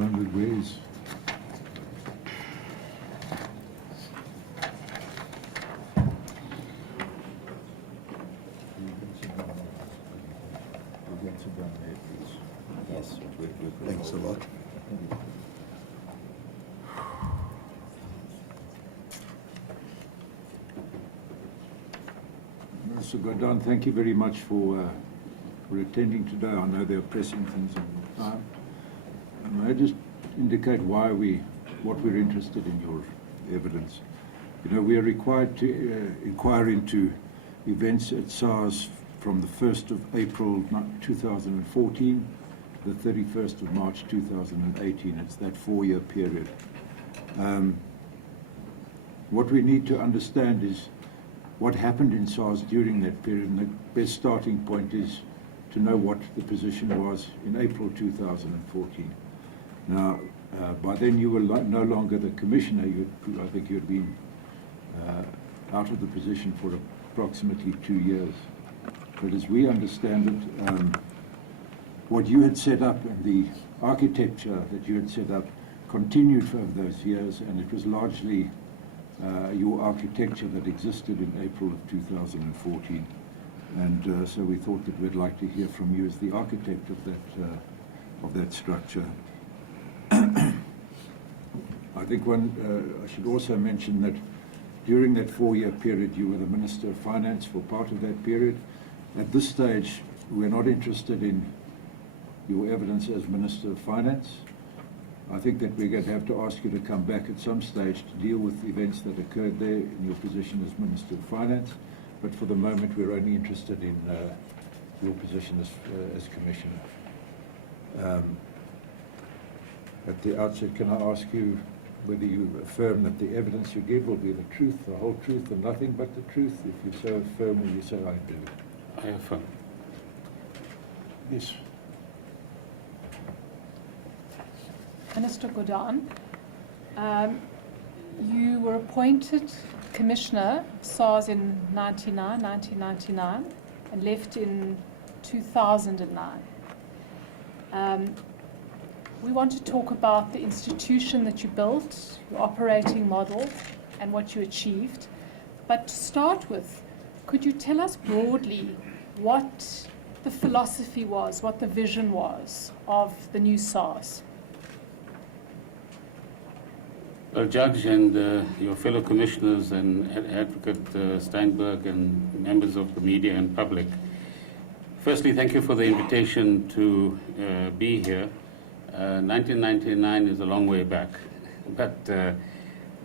standard ways. Yes. Thanks a lot. Mr. Gordhan, thank you very much for attending today. I know there are pressing things on your time. May I just indicate what we're interested in your evidence. You know, we are required to inquire into events at SARS from the 1st of April 2014 to the 31st of March 2018. It's that 4-year period. What we need to understand is what happened in SARS during that period, and the best starting point is to know what the position was in April 2014. Now, by then you were no longer the commissioner. I think you had been out of the position for approximately 2 years. But as we understand it, what you had set up and the architecture that you had set up continued for those years, and it was largely your architecture that existed in April of 2014. And so we thought that we'd like to hear from you as the architect of that structure. I think I should also mention that during that 4-year period, you were the Minister of Finance for part of that period. At this stage, we're not interested in your evidence as Minister of Finance. I think that we're going to have to ask you to come back at some stage to deal with events that occurred there in your position as Minister of Finance. But for the moment, we're only interested in your position as Commissioner. At the outset, can I ask you whether you affirm that the evidence you give will be the truth, the whole truth, and nothing but the truth? If you so affirm, will you say, I do? I affirm. Yes. Minister Gordhan, you were appointed Commissioner of SARS in 1999, and left in 2009. We want to talk about the institution that you built, your operating model, and what you achieved. But to start with, could you tell us broadly what the philosophy was, what the vision was of the new SARS? Well, Judge and your fellow commissioners and Advocate Steinberg and members of the media and public, firstly, thank you for the invitation to be here. 1999 is a long way back, but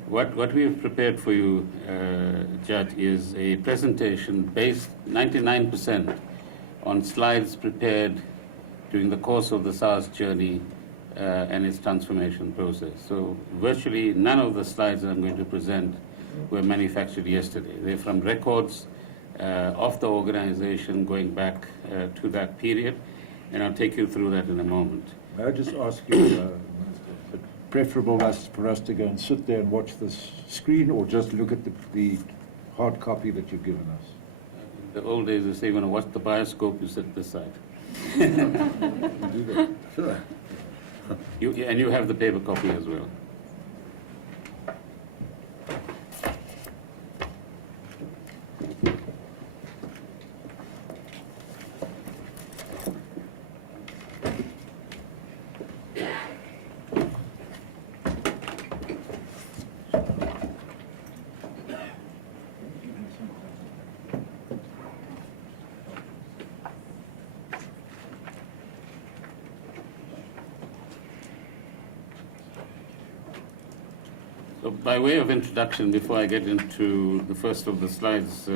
what we have prepared for you, Judge, is a presentation based 99% on slides prepared during the course of the SARS journey and its transformation process. So virtually none of the slides that I'm going to present were manufactured yesterday. They're from records of the organization going back to that period, and I'll take you through that in a moment. May I just ask you, preferable for us to go and sit there and watch this screen, or just look at the hard copy that you've given us? In the old days, they say, when you watch the bioscope, you sit this side. You do that. Sure. And you have the paper copy as well. So by way of introduction, before I get into the first of the slides,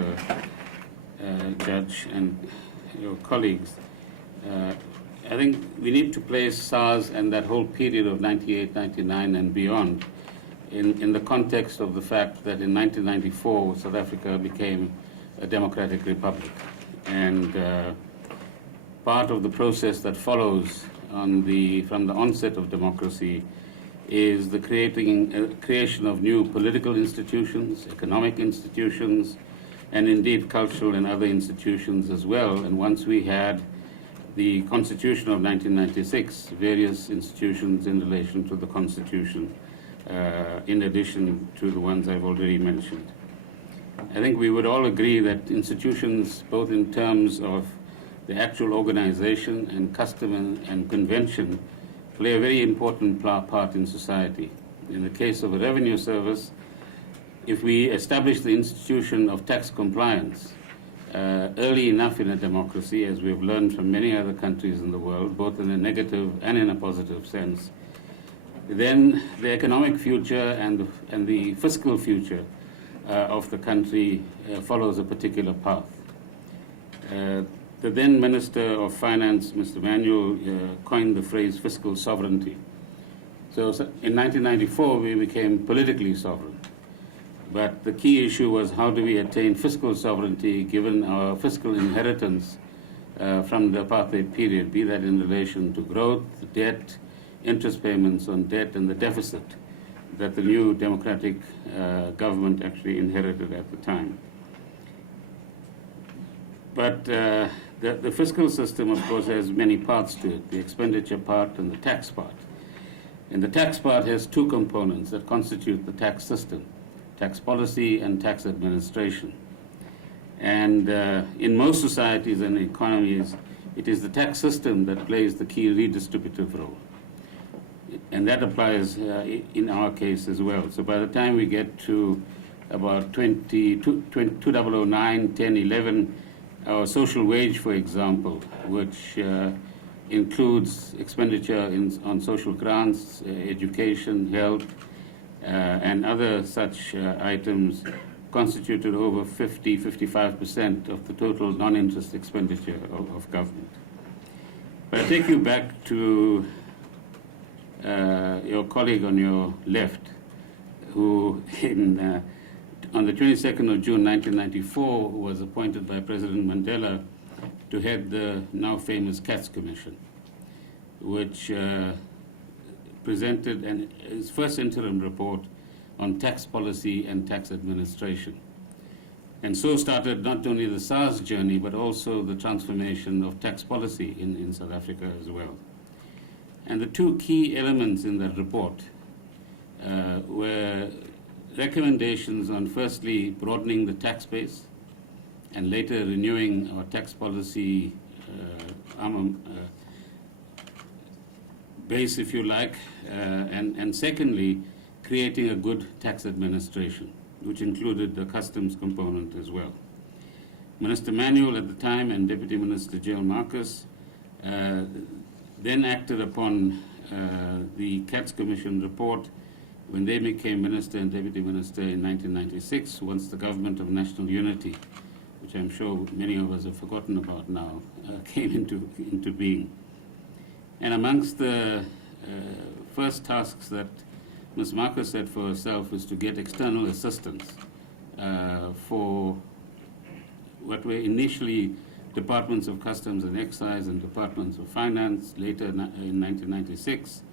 Judge and your colleagues, I think we need to place SARS and that whole period of 98, 99 and beyond in the context of the fact that in 1994, South Africa became a democratic republic. And part of the process that follows from the onset of democracy is the creation of new political institutions, economic institutions, and indeed cultural and other institutions as well. And once we had the Constitution of 1996, various institutions in relation to the Constitution, in addition to the ones I've already mentioned. I think we would all agree that institutions, both in terms of the actual organization and custom and convention, play a very important part in society. In the case of a revenue service, if we establish the institution of tax compliance early enough in a democracy, as we've learned from many other countries in the world, both in a negative and in a positive sense, then the economic future and the fiscal future of the country follows a particular path. The then Minister of Finance, Mr. Manuel, coined the phrase fiscal sovereignty. So in 1994, we became politically sovereign. But the key issue was, how do we attain fiscal sovereignty given our fiscal inheritance from the apartheid period, be that in relation to growth, debt, interest payments on debt, and the deficit that the new democratic government actually inherited at the time. But the fiscal system, of course, has many parts to it, the expenditure part and the tax part. And the tax part has two components that constitute the tax system: tax policy and tax administration. And in most societies and economies, it is the tax system that plays the key redistributive role. And that applies in our case as well. So by the time we get to about 2009, 10, 11, our social wage, for example, which includes expenditure on social grants, education, health, and other such items, constituted over 55% of the total non-interest expenditure of government. But I take you back to your colleague on your left, who on the 22nd of June 1994 was appointed by President Mandela to head the now famous Katz Commission, which presented his first interim report on tax policy and tax administration. And so started not only the SARS journey, but also the transformation of tax policy in South Africa as well. And the two key elements in that report were recommendations on, firstly, broadening the tax base, and later renewing our tax policy base, if you like, and secondly, creating a good tax administration, which included the customs component as well. Minister Manuel at the time and Deputy Minister Jill Marcus then acted upon the Katz Commission report when they became Minister and Deputy Minister in 1996, once the Government of National Unity, which I'm sure many of us have forgotten about now, came into being. And amongst the first tasks that Ms. Marcus set for herself was to get external assistance for what were initially Departments of Customs and Excise and Departments of Finance, later in 1996,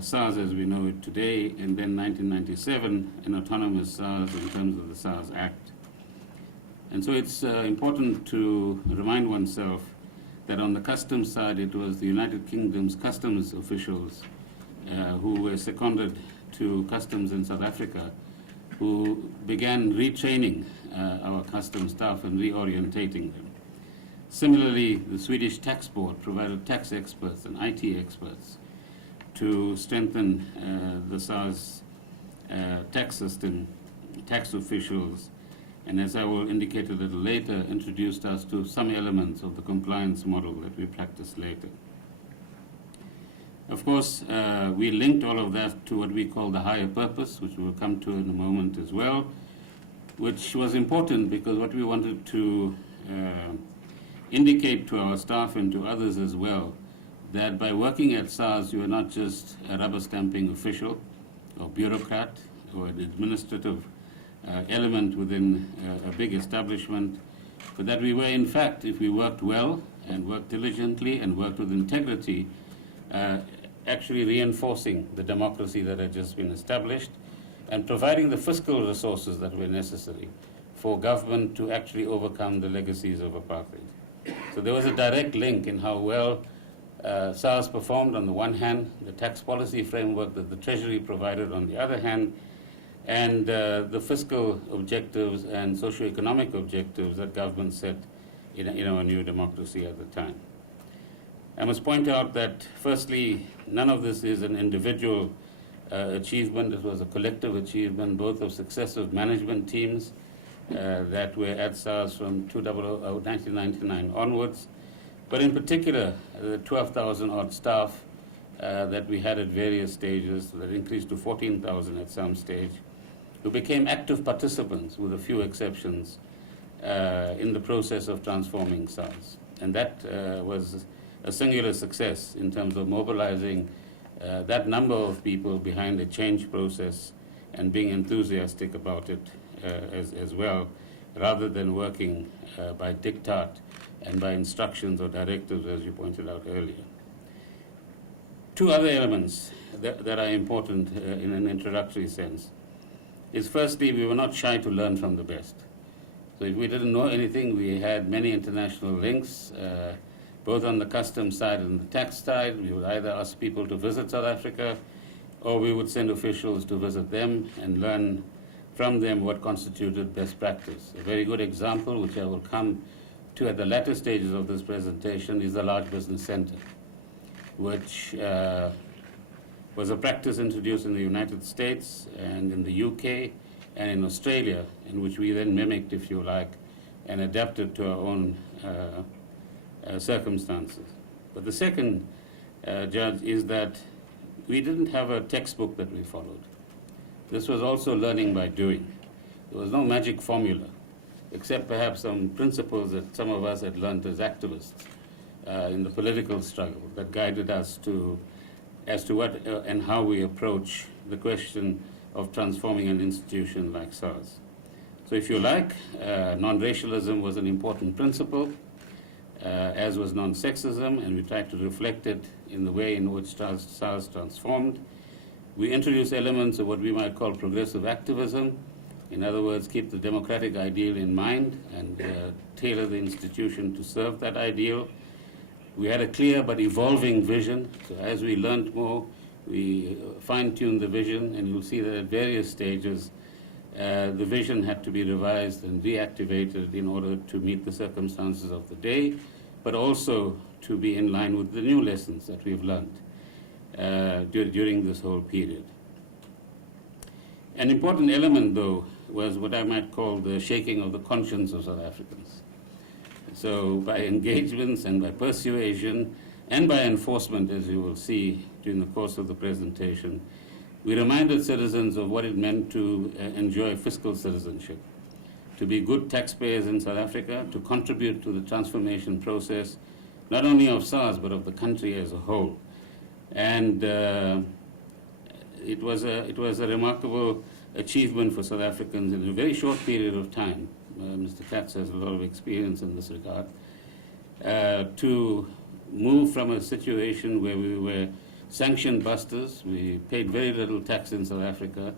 SARS as we know it today, and then 1997, an autonomous SARS in terms of the SARS Act. And so it's important to remind oneself that on the customs side, it was the United Kingdom's customs officials who were seconded to customs in South Africa, who began retraining our customs staff and reorientating them. Similarly, the Swedish Tax Board provided tax experts and IT experts to strengthen the SARS tax system, tax officials, and as I will indicate a little later, introduced us to some elements of the compliance model that we practice later. Of course, we linked all of that to what we call the higher purpose, which we'll come to in a moment as well, which was important because what we wanted to indicate to our staff and to others as well, that by working at SARS, you are not just a rubber stamping official or bureaucrat or an administrative element within a big establishment, but that we were, in fact, if we worked well and worked diligently and worked with integrity, actually reinforcing the democracy that had just been established and providing the fiscal resources that were necessary for government to actually overcome the legacies of apartheid. So there was a direct link in how well SARS performed on the one hand, the tax policy framework that the Treasury provided on the other hand, and the fiscal objectives and socio-economic objectives that government set in our new democracy at the time. I must point out that, firstly, none of this is an individual achievement. It was a collective achievement, both of successive management teams that were at SARS from 1999 onwards, but in particular, the 12,000 odd staff that we had at various stages, that increased to 14,000 at some stage, who became active participants, with a few exceptions, in the process of transforming SARS. And that was a singular success in terms of mobilizing that number of people behind a change process and being enthusiastic about it as well, rather than working by diktat and by instructions or directives, as you pointed out earlier. Two other elements that are important in an introductory sense is, firstly, we were not shy to learn from the best. So if we didn't know anything, we had many international links, both on the customs side and the tax side. We would either ask people to visit South Africa, or we would send officials to visit them and learn from them what constituted best practice. A very good example, which I will come to at the latter stages of this presentation, is the Large Business Center, which was a practice introduced in the United States and in the UK and in Australia, in which we then mimicked, if you like, and adapted to our own circumstances. But the second, Judge, is that we didn't have a textbook that we followed. This was also learning by doing. There was no magic formula, except perhaps some principles that some of us had learned as activists in the political struggle that guided us as to what and how we approach the question of transforming an institution like SARS. So if you like, non-racialism was an important principle, as was non-sexism, and we tried to reflect it in the way in which SARS transformed. We introduced elements of what we might call progressive activism. In other words, keep the democratic ideal in mind and tailor the institution to serve that ideal. We had a clear but evolving vision. So as we learned more, we fine-tuned the vision, and you'll see that at various stages, the vision had to be revised and reactivated in order to meet the circumstances of the day, but also to be in line with the new lessons that we've learned during this whole period. An important element, though, was what I might call the shaking of the conscience of South Africans. So by engagements and by persuasion and by enforcement, as you will see during the course of the presentation, we reminded citizens of what it meant to enjoy fiscal citizenship, to be good taxpayers in South Africa, to contribute to the transformation process, not only of SARS, but of the country as a whole. And it was a remarkable achievement for South Africans in a very short period of time. Mr. Katz has a lot of experience in this regard, to move from a situation where we were sanction busters, we paid very little tax in South Africa,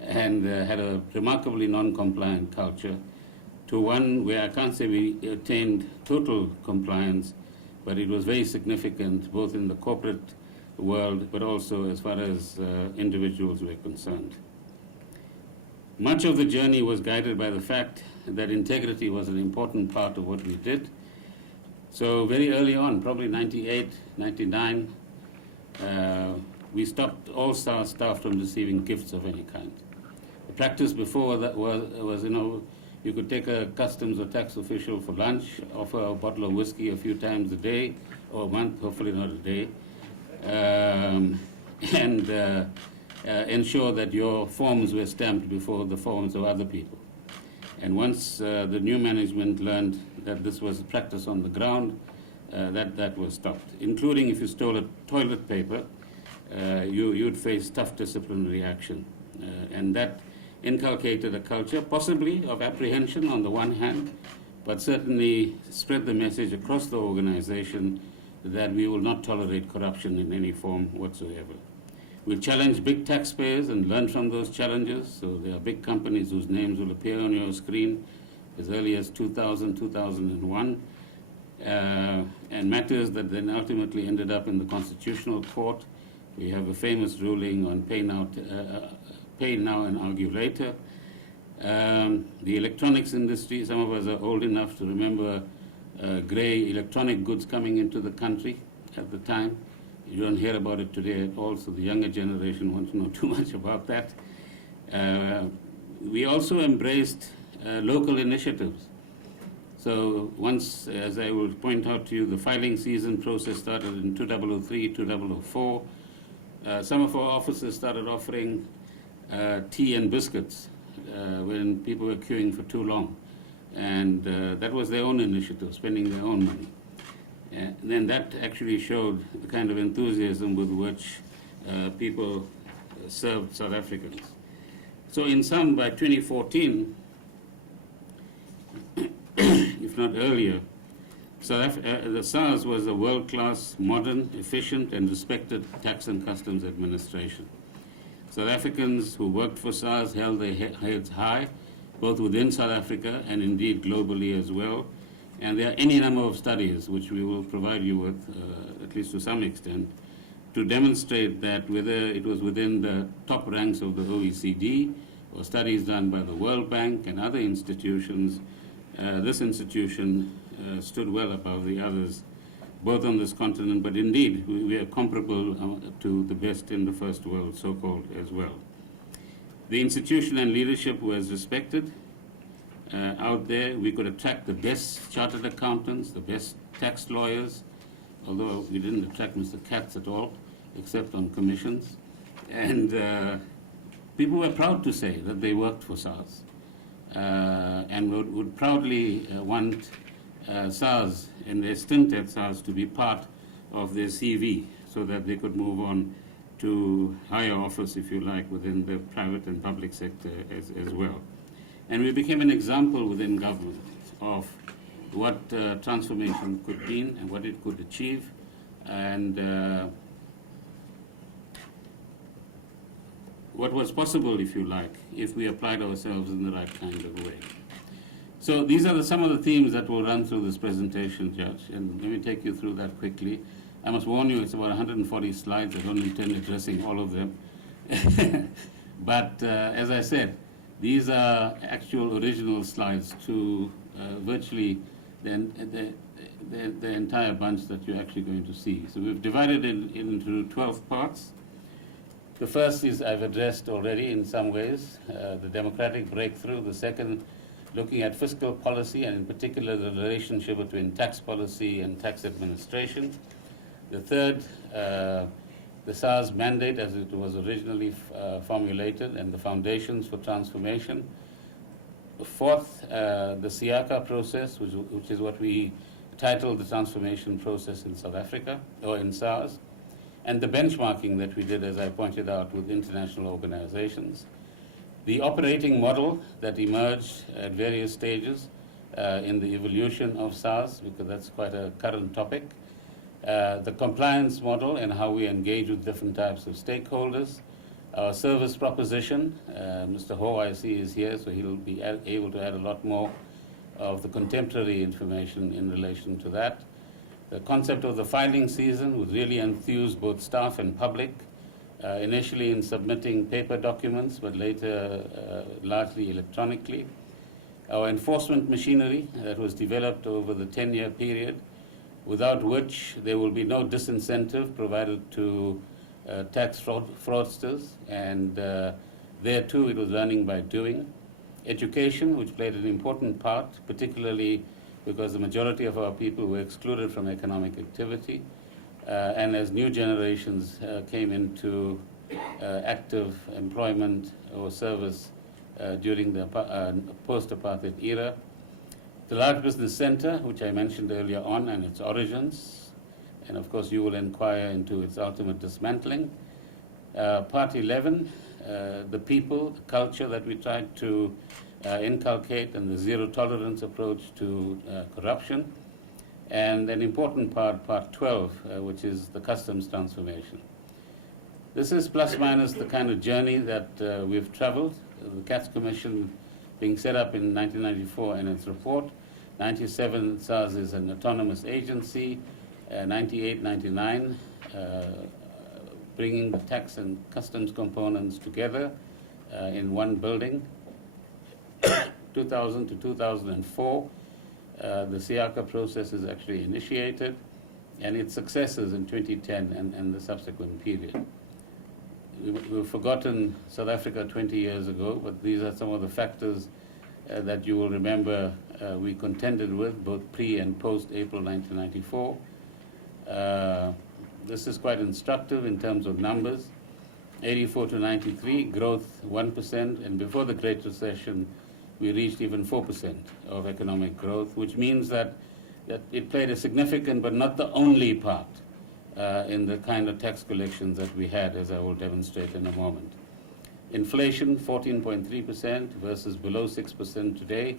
and had a remarkably non-compliant culture, to one where I can't say we attained total compliance, but it was very significant both in the corporate world, but also as far as individuals were concerned. Much of the journey was guided by the fact that integrity was an important part of what we did. So very early on, probably 98, 99, we stopped all SARS staff from receiving gifts of any kind. The practice before that was you could take a customs or tax official for lunch, offer a bottle of whiskey a few times a day, or a month, hopefully not a day, and ensure that your forms were stamped before the forms of other people. And once the new management learned that this was a practice on the ground, that was stopped, including if you stole a toilet paper, you'd face tough disciplinary action. And that inculcated a culture, possibly of apprehension on the one hand, but certainly spread the message across the organization that we will not tolerate corruption in any form whatsoever. We challenge big taxpayers and learn from those challenges. So there are big companies whose names will appear on your screen as early as 2000, 2001. and matters that then ultimately ended up in the Constitutional Court. We have a famous ruling on pay now and argue later. The electronics industry, some of us are old enough to remember grey electronic goods coming into the country at the time. You don't hear about it today at all, so the younger generation won't know too much about that. We also embraced local initiatives. So once, as I will point out to you, the filing season process started in 2003, 2004. Some of our offices started offering tea and biscuits when people were queuing for too long. And that was their own initiative, spending their own money. And then that actually showed the kind of enthusiasm with which people served South Africans. So in sum, by 2014, if not earlier, the SARS was a world-class, modern, efficient, and respected tax and customs administration. South Africans who worked for SARS held their heads high, both within South Africa and indeed globally as well. And there are any number of studies which we will provide you with, at least to some extent, to demonstrate that whether it was within the top ranks of the OECD or studies done by the World Bank and other institutions, this institution stood well above the others, both on this continent, but indeed we are comparable to the best in the first world, so-called, as well. The institution and leadership was respected. Out there, we could attract the best chartered accountants, the best tax lawyers, although we didn't attract Mr. Katz at all, except on commissions. And people were proud to say that they worked for SARS and would proudly want SARS and their stint at SARS to be part of their CV so that they could move on to higher office, if you like, within the private and public sector as well. And we became an example within government of what transformation could mean and what it could achieve, and what was possible, if you like, if we applied ourselves in the right kind of way. So these are some of the themes that will run through this presentation, Judge, and let me take you through that quickly. I must warn you, it's about 140 slides. I don't intend addressing all of them. But as I said, these are actual original slides to virtually the entire bunch that you're actually going to see. So we've divided it into 12 parts. The first is I've addressed already in some ways, the democratic breakthrough. The second, looking at fiscal policy, and in particular the relationship between tax policy and tax administration. The third, the SARS mandate as it was originally formulated and the foundations for transformation. The fourth, the SIACA process, which is what we titled the transformation process in South Africa, or in SARS, and the benchmarking that we did, as I pointed out, with international organizations. The operating model that emerged at various stages in the evolution of SARS, because that's quite a current topic. The compliance model and how we engage with different types of stakeholders. Our service proposition, Mr. Ho, I see, is here, so he'll be able to add a lot more of the contemporary information in relation to that. The concept of the filing season would really enthuse both staff and public, initially in submitting paper documents, but later largely electronically. Our enforcement machinery that was developed over the 10-year period, without which there will be no disincentive provided to tax fraudsters, and there too it was learning by doing. Education, which played an important part, particularly because the majority of our people were excluded from economic activity, and as new generations came into active employment or service during the post-apartheid era. The large business center, which I mentioned earlier on, and its origins, and of course you will inquire into its ultimate dismantling. Part 11, the people, the culture that we tried to inculcate, and the zero tolerance approach to corruption. And an important part, part 12, which is the customs transformation. This is plus minus the kind of journey that we've traveled, the Katz Commission being set up in 1994 and its report. 97, SARS is an autonomous agency. 98, 99, bringing the tax and customs components together in one building. 2000 to 2004, the SIACA process is actually initiated, and its successors in 2010 and the subsequent period. We've forgotten South Africa 20 years ago, but these are some of the factors that you will remember we contended with, both pre and post April 1994. This is quite instructive in terms of numbers. 84 to 93, growth 1%, and before the Great Recession, we reached even 4% of economic growth, which means that it played a significant but not the only part in the kind of tax collections that we had, as I will demonstrate in a moment. Inflation, 14.3% versus below 6% today.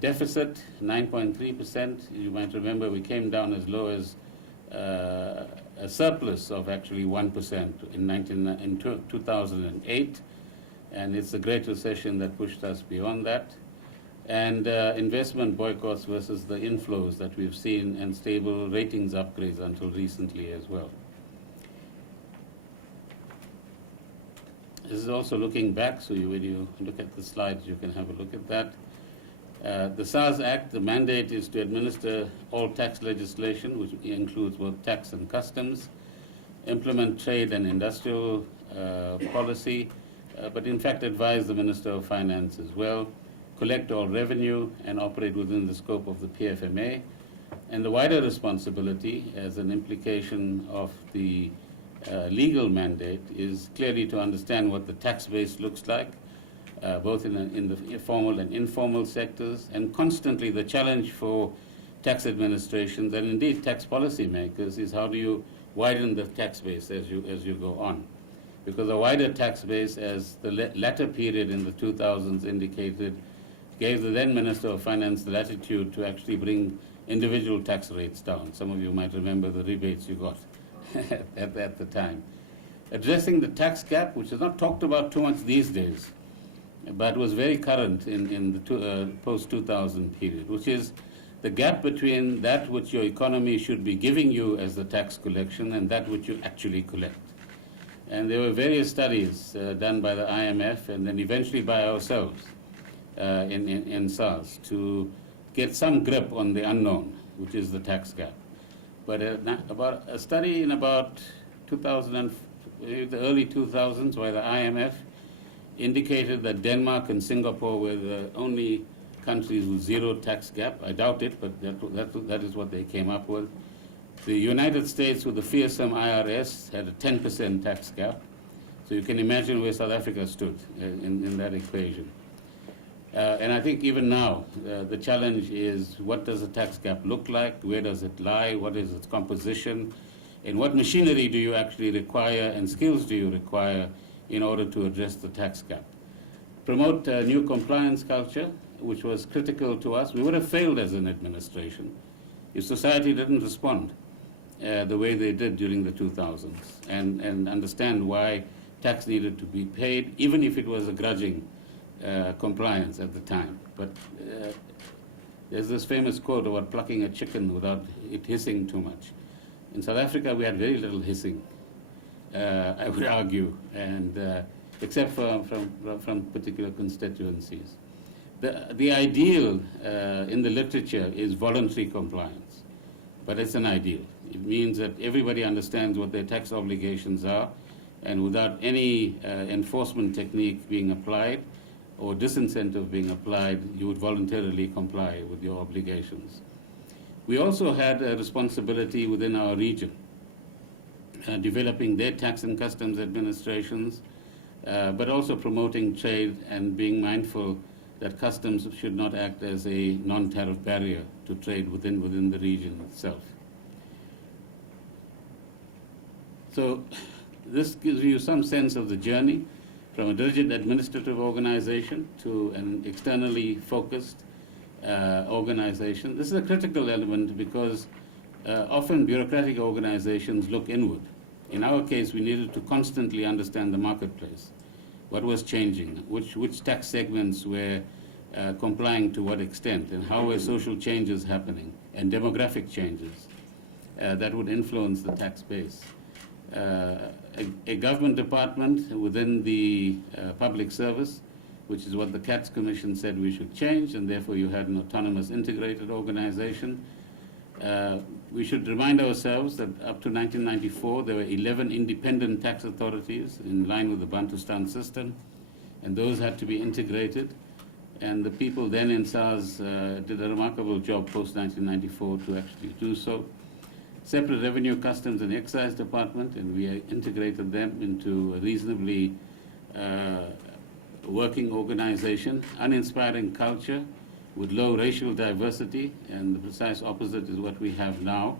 Deficit, 9.3%. You might remember we came down as low as a surplus of actually 1% in 2008, and it's the Great Recession that pushed us beyond that. And investment boycotts versus the inflows that we've seen, and stable ratings upgrades until recently as well. This is also looking back, so when you look at the slides, you can have a look at that. The SARS Act, the mandate is to administer all tax legislation, which includes both tax and customs, implement trade and industrial policy, but in fact advise the Minister of Finance as well, collect all revenue and operate within the scope of the PFMA. And the wider responsibility, as an implication of the legal mandate, is clearly to understand what the tax base looks like, both in the formal and informal sectors, and constantly the challenge for tax administrations and indeed tax policy makers is how do you widen the tax base as you go on. Because a wider tax base, as the latter period in the 2000s indicated, gave the then Minister of Finance the latitude to actually bring individual tax rates down. Some of you might remember the rebates you got at the time. Addressing the tax gap, which is not talked about too much these days, but was very current in the post-2000 period, which is the gap between that which your economy should be giving you as the tax collection and that which you actually collect. And there were various studies done by the IMF and then eventually by ourselves in SARS to get some grip on the unknown, which is the tax gap. But about a study in about the early 2000s by the IMF indicated that Denmark and Singapore were the only countries with zero tax gap. I doubt it, but that is what they came up with. The United States, with the fearsome IRS, had a 10% tax gap. So you can imagine where South Africa stood in that equation. And I think even now, the challenge is, what does a tax gap look like? Where does it lie? What is its composition? And what machinery do you actually require and skills do you require in order to address the tax gap? Promote a new compliance culture, which was critical to us. We would have failed as an administration if society didn't respond the way they did during the 2000s and understand why tax needed to be paid, even if it was a grudging compliance at the time. But there's this famous quote about plucking a chicken without it hissing too much. In South Africa, we had very little hissing, I would argue, and except from particular constituencies. The ideal in the literature is voluntary compliance, but it's an ideal. It means that everybody understands what their tax obligations are, and without any enforcement technique being applied or disincentive being applied, you would voluntarily comply with your obligations. We also had a responsibility within our region, developing their tax and customs administrations, but also promoting trade and being mindful that customs should not act as a non-tariff barrier to trade within the region itself. So this gives you some sense of the journey from a rigid administrative organization to an externally focused organization. This is a critical element because often bureaucratic organizations look inward. In our case, we needed to constantly understand the marketplace, what was changing, which tax segments were complying to what extent, and how were social changes happening and demographic changes that would influence the tax base. A government department within the public service, which is what the CATS Commission said we should change, and therefore you had an autonomous integrated organization. We should remind ourselves that up to 1994 there were 11 independent tax authorities in line with the Bantustan system, and those had to be integrated. And the people then in SARS did a remarkable job post-1994 to actually do so. Separate Revenue, Customs and Excise Department, and we integrated them into a reasonably working organization. Uninspiring culture with low racial diversity, and the precise opposite is what we have now,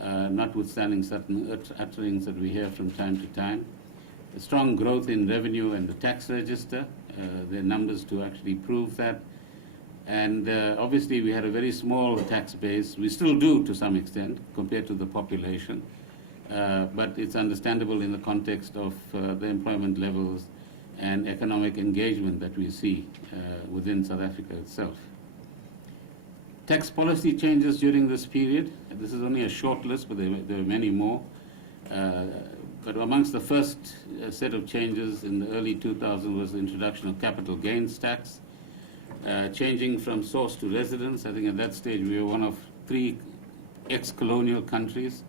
notwithstanding certain utterings that we hear from time to time. A strong growth in revenue and the tax register, there are numbers to actually prove that. And obviously we had a very small tax base. We still do to some extent compared to the population, but it's understandable in the context of the employment levels and economic engagement that we see within South Africa itself. Tax policy changes during this period. This is only a short list, but there are many more. But amongst the first set of changes in the early 2000s was the introduction of capital gains tax, changing from source to residence. I think at that stage we were one of 3 ex-colonial countries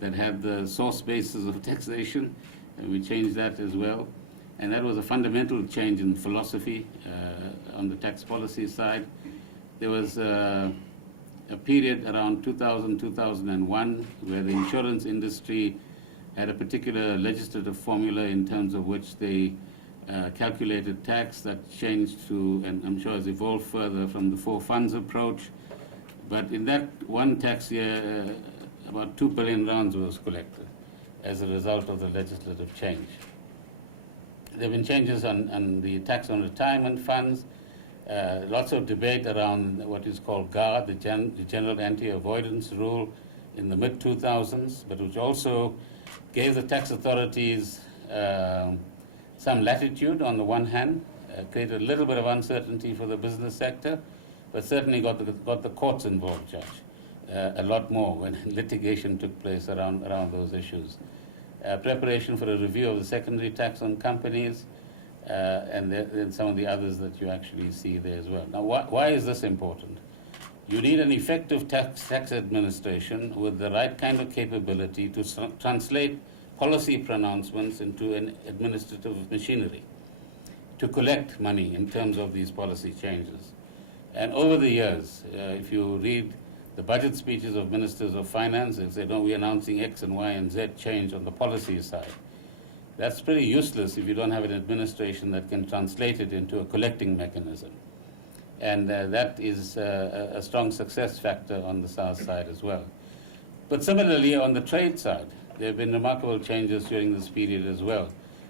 that had the source basis of taxation, and we changed that as well. And that was a fundamental change in philosophy on the tax policy side. There was a period around 2000, 2001 where the insurance industry had a particular legislative formula in terms of which they calculated tax that changed to, and I'm sure has evolved further from the 4 funds approach. But in that one tax year, about 2 billion rands was collected as a result of the legislative change. There have been changes on the tax on retirement funds, lots of debate around what is called GAR, the General Anti-Avoidance Rule in the mid-2000s, but which also gave the tax authorities some latitude on the one hand, created a little bit of uncertainty for the business sector, but certainly got the courts involved, Judge, a lot more when litigation took place around those issues. Preparation for a review of the secondary tax on companies, and then some of the others that you actually see there as well. Now, why is this important? You need an effective tax administration with the right kind of capability to translate policy pronouncements into an administrative machinery to collect money in terms of these policy changes. And over the years, if you read the budget speeches of ministers of finance, they say, no, we're announcing X and Y and Z change on the policy side. That's pretty useless if you don't have an administration that can translate it into a collecting mechanism. And that is a strong success factor on the SARS side as well. But similarly, on the trade side, there have been remarkable changes during this period as well.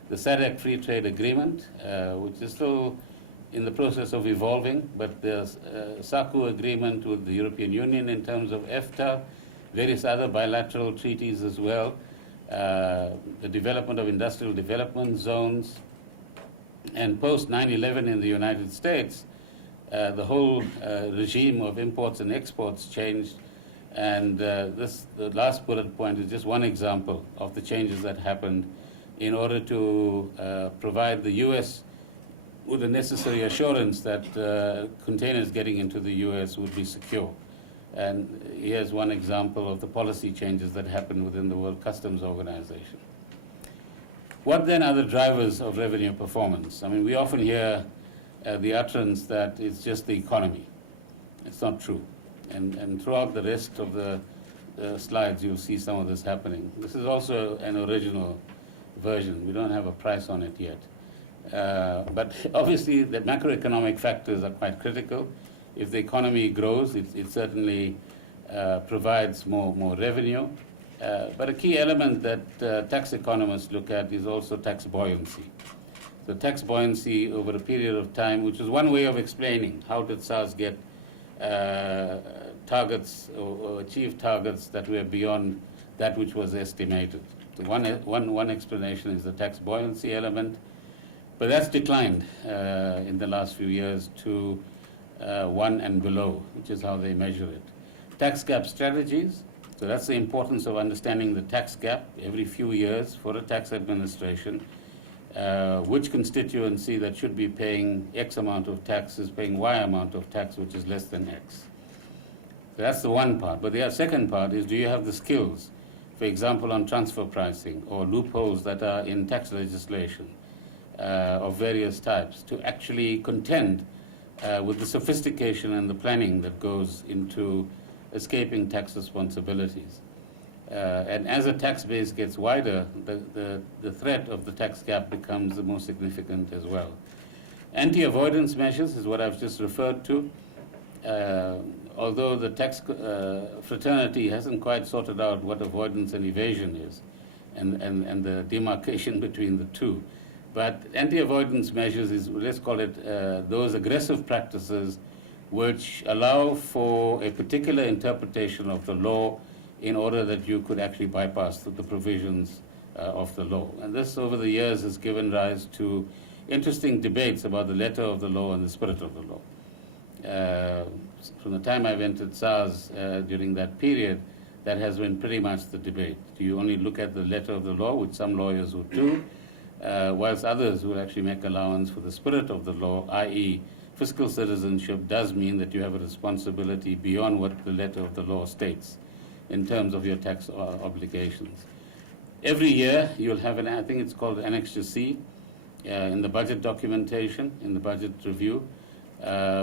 The SADC Free Trade Agreement, which is still in the process of evolving, but the SACU agreement with the European Union in terms of EFTA, various other bilateral treaties as well, the development of industrial development zones, and post 9/11 in the United States, the whole regime of imports and exports changed, and the last bullet point is just one example of the changes that happened in order to provide the U.S. with the necessary assurance that containers getting into the U.S. would be secure. And here's one example of the policy changes that happened within the World Customs Organization. What then are the drivers of revenue performance? I mean, we often hear the utterance that it's just the economy. It's not true. And throughout the rest of the slides, you'll see some of this happening. This is also an original version. We don't have a price on it yet. But obviously, the macroeconomic factors are quite critical. If the economy grows, it certainly provides more revenue. But a key element that tax economists look at is also tax buoyancy. The tax buoyancy over a period of time, which is one way of explaining how did SARS get targets or achieve targets that were beyond that which was estimated. So one explanation is the tax buoyancy element, but that's declined in the last few years to 1 and below, which is how they measure it. Tax gap strategies. So that's the importance of understanding the tax gap every few years for a tax administration. Which constituency that should be paying X amount of tax is paying Y amount of tax, which is less than X. So that's the one part. But the second part is, do you have the skills, for example, on transfer pricing or loopholes that are in tax legislation of various types, to actually contend with the sophistication and the planning that goes into escaping tax responsibilities. And as a tax base gets wider, the threat of the tax gap becomes the more significant as well. Anti-avoidance measures is what I've just referred to. Although the tax fraternity hasn't quite sorted out what avoidance and evasion is, and the demarcation between the two. But anti-avoidance measures is, let's call it, those aggressive practices which allow for a particular interpretation of the law in order that you could actually bypass the provisions of the law. And this, over the years, has given rise to interesting debates about the letter of the law and the spirit of the law. From the time I've entered SARS during that period, that has been pretty much the debate. Do you only look at the letter of the law, which some lawyers would do, whilst others will actually make allowance for the spirit of the law, i.e., fiscal citizenship does mean that you have a responsibility beyond what the letter of the law states in terms of your tax obligations. Every year you'll have I think it's called Annexure C, in the budget documentation, in the budget review,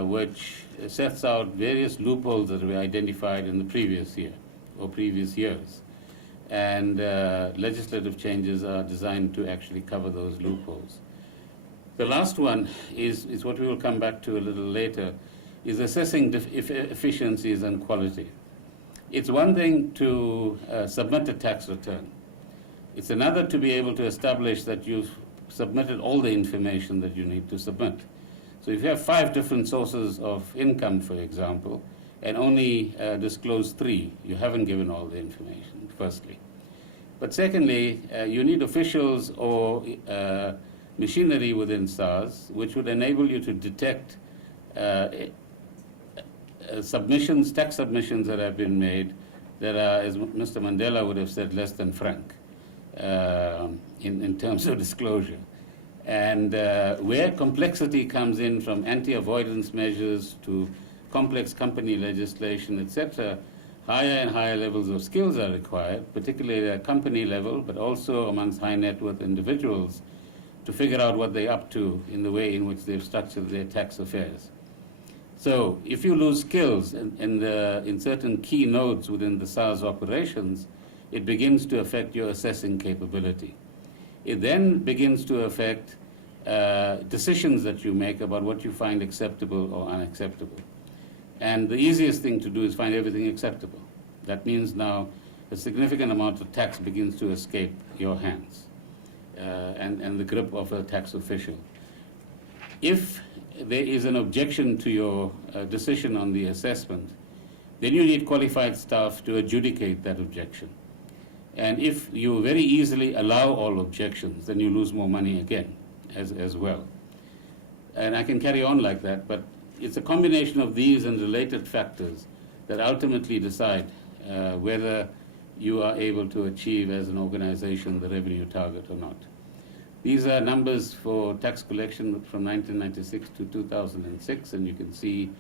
which sets out various loopholes that were identified in the previous year or previous years. And legislative changes are designed to actually cover those loopholes. The last one is what we will come back to a little later, is assessing efficiencies and quality. It's one thing to submit a tax return. It's another to be able to establish that you've submitted all the information that you need to submit. So if you have 5 different sources of income, for example, and only disclose 3, you haven't given all the information, firstly. But secondly, you need officials or machinery within SARS which would enable you to detect submissions, tax submissions that have been made that are, as Mr. Mandela would have said, less than frank in terms of disclosure. And where complexity comes in, from anti-avoidance measures to complex company legislation, etc., higher and higher levels of skills are required, particularly at company level, but also amongst high net worth individuals, to figure out what they're up to in the way in which they've structured their tax affairs. So if you lose skills in certain key nodes within the SARS operations, it begins to affect your assessing capability. It then begins to affect decisions that you make about what you find acceptable or unacceptable. And the easiest thing to do is find everything acceptable. That means now a significant amount of tax begins to escape your hands and the grip of a tax official. If there is an objection to your decision on the assessment, then you need qualified staff to adjudicate that objection. And if you very easily allow all objections, then you lose more money again as well. And I can carry on like that, but it's a combination of these and related factors that ultimately decide whether you are able to achieve as an organization the revenue target or not. These are numbers for tax collection from 1996 to 2006, and you can see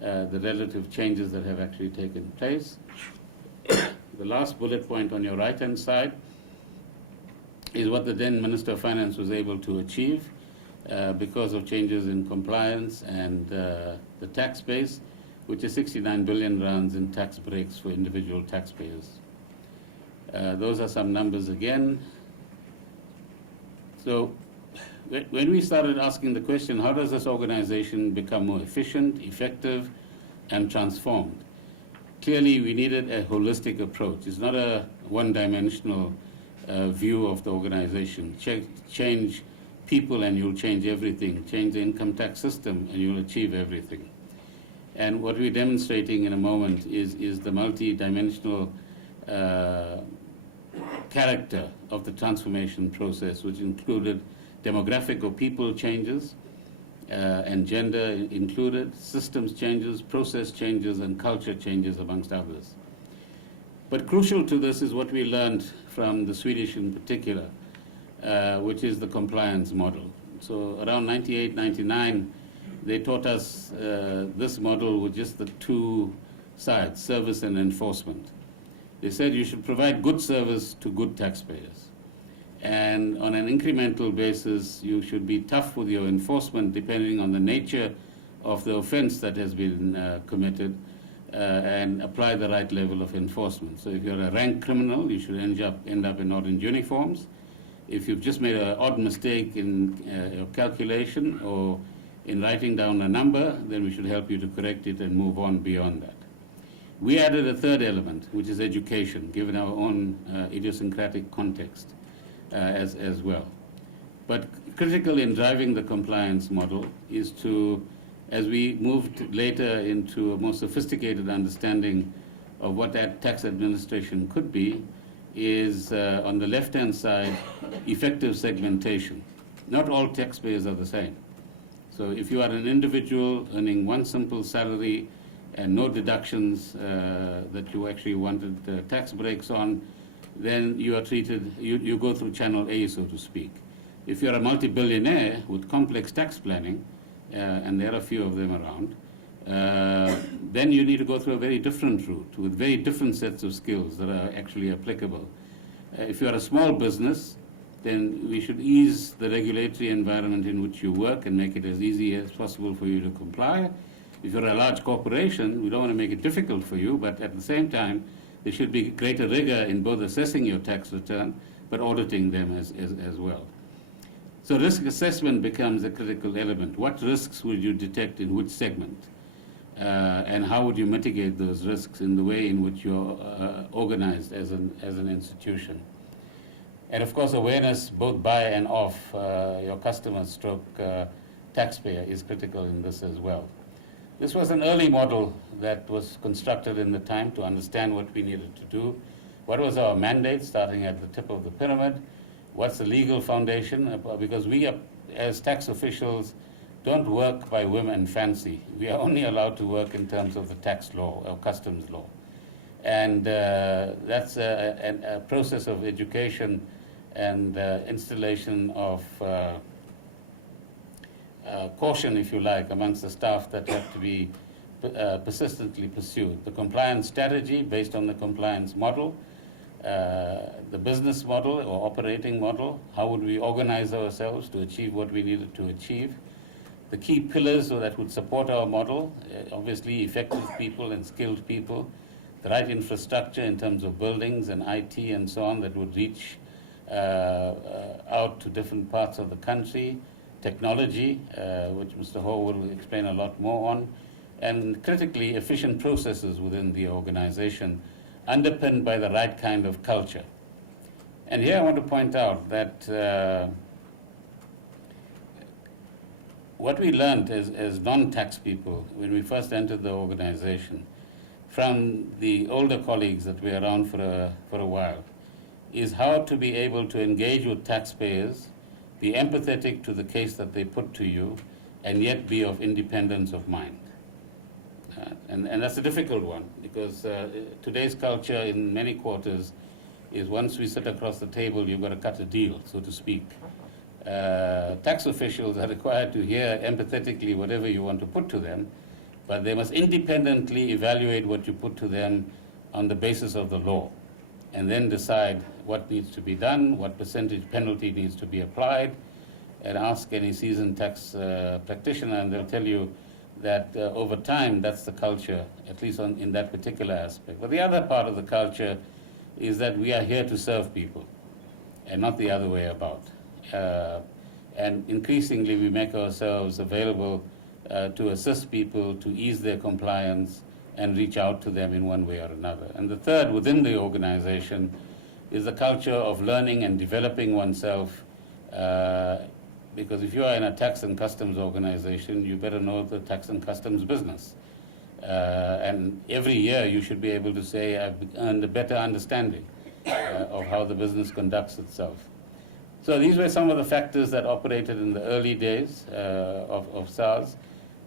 the relative changes that have actually taken place. The last bullet point on your right-hand side is what the then Minister of Finance was able to achieve because of changes in compliance and the tax base, which is 69 billion rands in tax breaks for individual taxpayers. Those are some numbers again. So when we started asking the question, how does this organization become more efficient, effective, and transformed? Clearly, we needed a holistic approach. It's not a one-dimensional view of the organization. Change people and you'll change everything. Change the income tax system and you'll achieve everything. And what we're demonstrating in a moment is the multi-dimensional character of the transformation process, which included demographic or people changes, and gender included, systems changes, process changes, and culture changes, amongst others. But crucial to this is what we learned from the Swedish in particular, which is the compliance model. So around 98, 99, they taught us this model with just the two sides, service and enforcement. They said you should provide good service to good taxpayers. And on an incremental basis, you should be tough with your enforcement depending on the nature of the offense that has been committed, and apply the right level of enforcement. So if you're a rank criminal, you should end up in orange uniforms. If you've just made an odd mistake in your calculation or in writing down a number, then we should help you to correct it and move on beyond that. We added a third element, which is education, given our own idiosyncratic context as well. But critical in driving the compliance model is to, as we moved later into a more sophisticated understanding of what that tax administration could be, is on the left-hand side, effective segmentation. Not all taxpayers are the same. So if you are an individual earning one simple salary and no deductions that you actually wanted tax breaks on, then you are treated, you go through channel A, so to speak. If you're a multi-billionaire with complex tax planning, and there are a few of them around, then you need to go through a very different route with very different sets of skills that are actually applicable. If you're a small business, then we should ease the regulatory environment in which you work and make it as easy as possible for you to comply. If you're a large corporation, we don't want to make it difficult for you, but at the same time, there should be greater rigor in both assessing your tax return, but auditing them as well. So risk assessment becomes a critical element. What risks would you detect in which segment? And how would you mitigate those risks in the way in which you're organized as an institution? And of course, awareness both by and of your customer stroke taxpayer is critical in this as well. This was an early model that was constructed in the time to understand what we needed to do. What was our mandate, starting at the tip of the pyramid? What's the legal foundation? Because we, as tax officials, don't work by whim and fancy. We are only allowed to work in terms of the tax law or customs law. And that's a process of education and installation of caution, if you like, amongst the staff that have to be persistently pursued. The compliance strategy based on the compliance model, the business model or operating model, how would we organize ourselves to achieve what we needed to achieve. The key pillars that would support our model, obviously effective people and skilled people, the right infrastructure in terms of buildings and IT and so on that would reach out to different parts of the country, technology, which Mr. Ho will explain a lot more on, and critically efficient processes within the organization, underpinned by the right kind of culture. And here I want to point out that what we learned as non-tax people when we first entered the organization from the older colleagues that were around for a while is how to be able to engage with taxpayers, be empathetic to the case that they put to you, and yet be of independence of mind. And that's a difficult one, because today's culture in many quarters is once we sit across the table, you've got to cut a deal, so to speak. Tax officials are required to hear empathetically whatever you want to put to them, but they must independently evaluate what you put to them on the basis of the law, and then decide what needs to be done, what percentage penalty needs to be applied, and ask any seasoned tax practitioner, and they'll tell you that over time, that's the culture, at least in that particular aspect. But the other part of the culture is that we are here to serve people, and not the other way about. And increasingly, we make ourselves available to assist people, to ease their compliance, and reach out to them in one way or another. And the third, within the organization, is the culture of learning and developing oneself, because if you are in a tax and customs organization, you better know the tax and customs business. And every year you should be able to say, I've earned a better understanding of how the business conducts itself. So these were some of the factors that operated in the early days of SARS,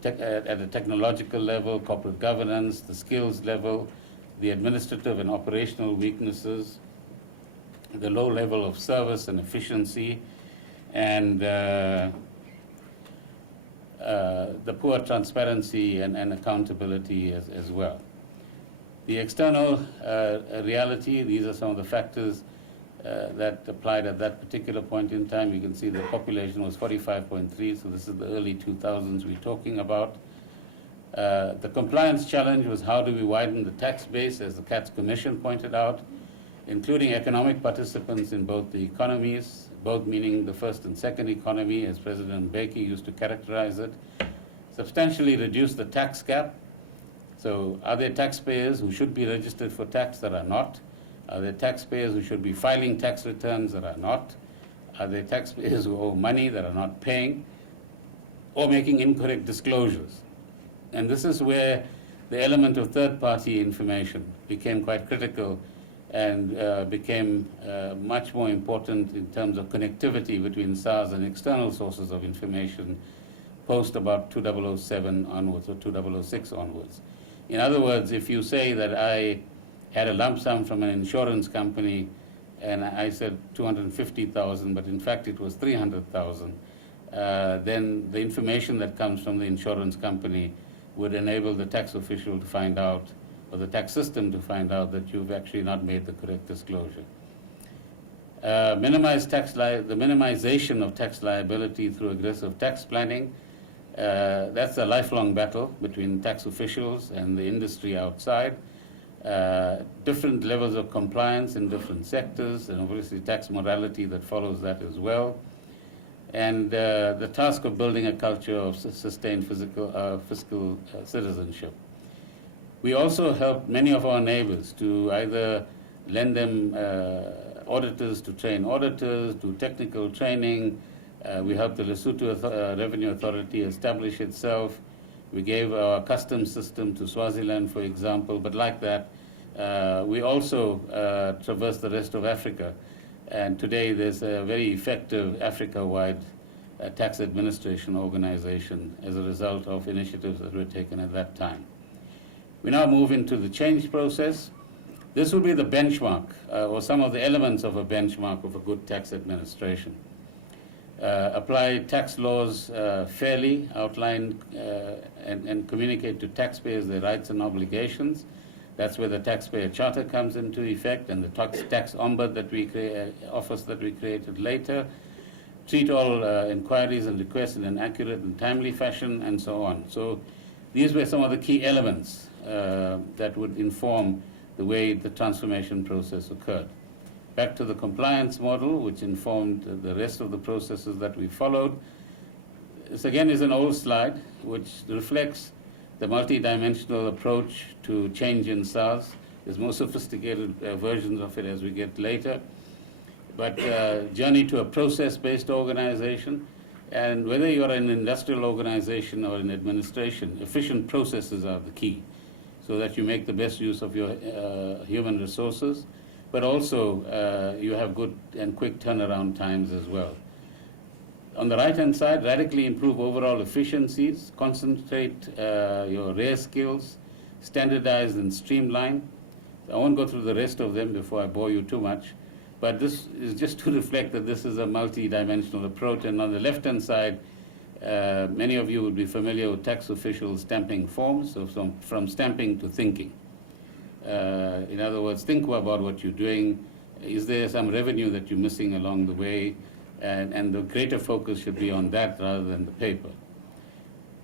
at the technological level, corporate governance, the skills level, the administrative and operational weaknesses, the low level of service and efficiency, and the poor transparency and accountability as well. The external reality, these are some of the factors that applied at that particular point in time. You can see the population was 45.3, so this is the early 2000s we're talking about. The compliance challenge was how do we widen the tax base, as the Katz Commission pointed out, including economic participants in both the economies, both meaning the first and second economy, as President Mbeki used to characterize it, substantially reduce the tax gap. So are there taxpayers who should be registered for tax that are not? Are there taxpayers who should be filing tax returns that are not? Are there taxpayers who owe money that are not paying or making incorrect disclosures? And this is where the element of third-party information became quite critical and became much more important in terms of connectivity between SARS and external sources of information post about 2007 onwards or 2006 onwards. In other words, if you say that I had a lump sum from an insurance company and I said 250,000, but in fact it was 300,000, then the information that comes from the insurance company would enable the tax official to find out, or the tax system to find out, that you've actually not made the correct disclosure. The minimization of tax liability through aggressive tax planning, that's a lifelong battle between tax officials and the industry outside. Different levels of compliance in different sectors, and obviously tax morality that follows that as well. And the task of building a culture of sustained fiscal citizenship. We also helped many of our neighbors to either lend them auditors to train auditors, do technical training. We helped the Lesotho Revenue Authority establish itself. We gave our customs system to Swaziland, for example, but like that, we also traversed the rest of Africa. And today there's a very effective Africa-wide tax administration organization as a result of initiatives that were taken at that time. We now move into the change process. This will be the benchmark, or some of the elements of a benchmark of a good tax administration. Apply tax laws fairly, outline and communicate to taxpayers their rights and obligations. That's where the taxpayer charter comes into effect, and the tax ombud that office that we created later. Treat all inquiries and requests in an accurate and timely fashion, and so on. So these were some of the key elements that would inform the way the transformation process occurred. Back to the compliance model, which informed the rest of the processes that we followed. This again is an old slide, which reflects the multi-dimensional approach to change in SARS. There's more sophisticated versions of it as we get later. But journey to a process-based organization, and whether you're an industrial organization or an administration, efficient processes are the key, so that you make the best use of your human resources, but also you have good and quick turnaround times as well. On the right-hand side, radically improve overall efficiencies, concentrate your rare skills, standardize and streamline. I won't go through the rest of them before I bore you too much, but this is just to reflect that this is a multi-dimensional approach. And on the left-hand side, many of you would be familiar with tax officials stamping forms, so from stamping to thinking. In other words, think about what you're doing. Is there some revenue that you're missing along the way? And the greater focus should be on that rather than the paper.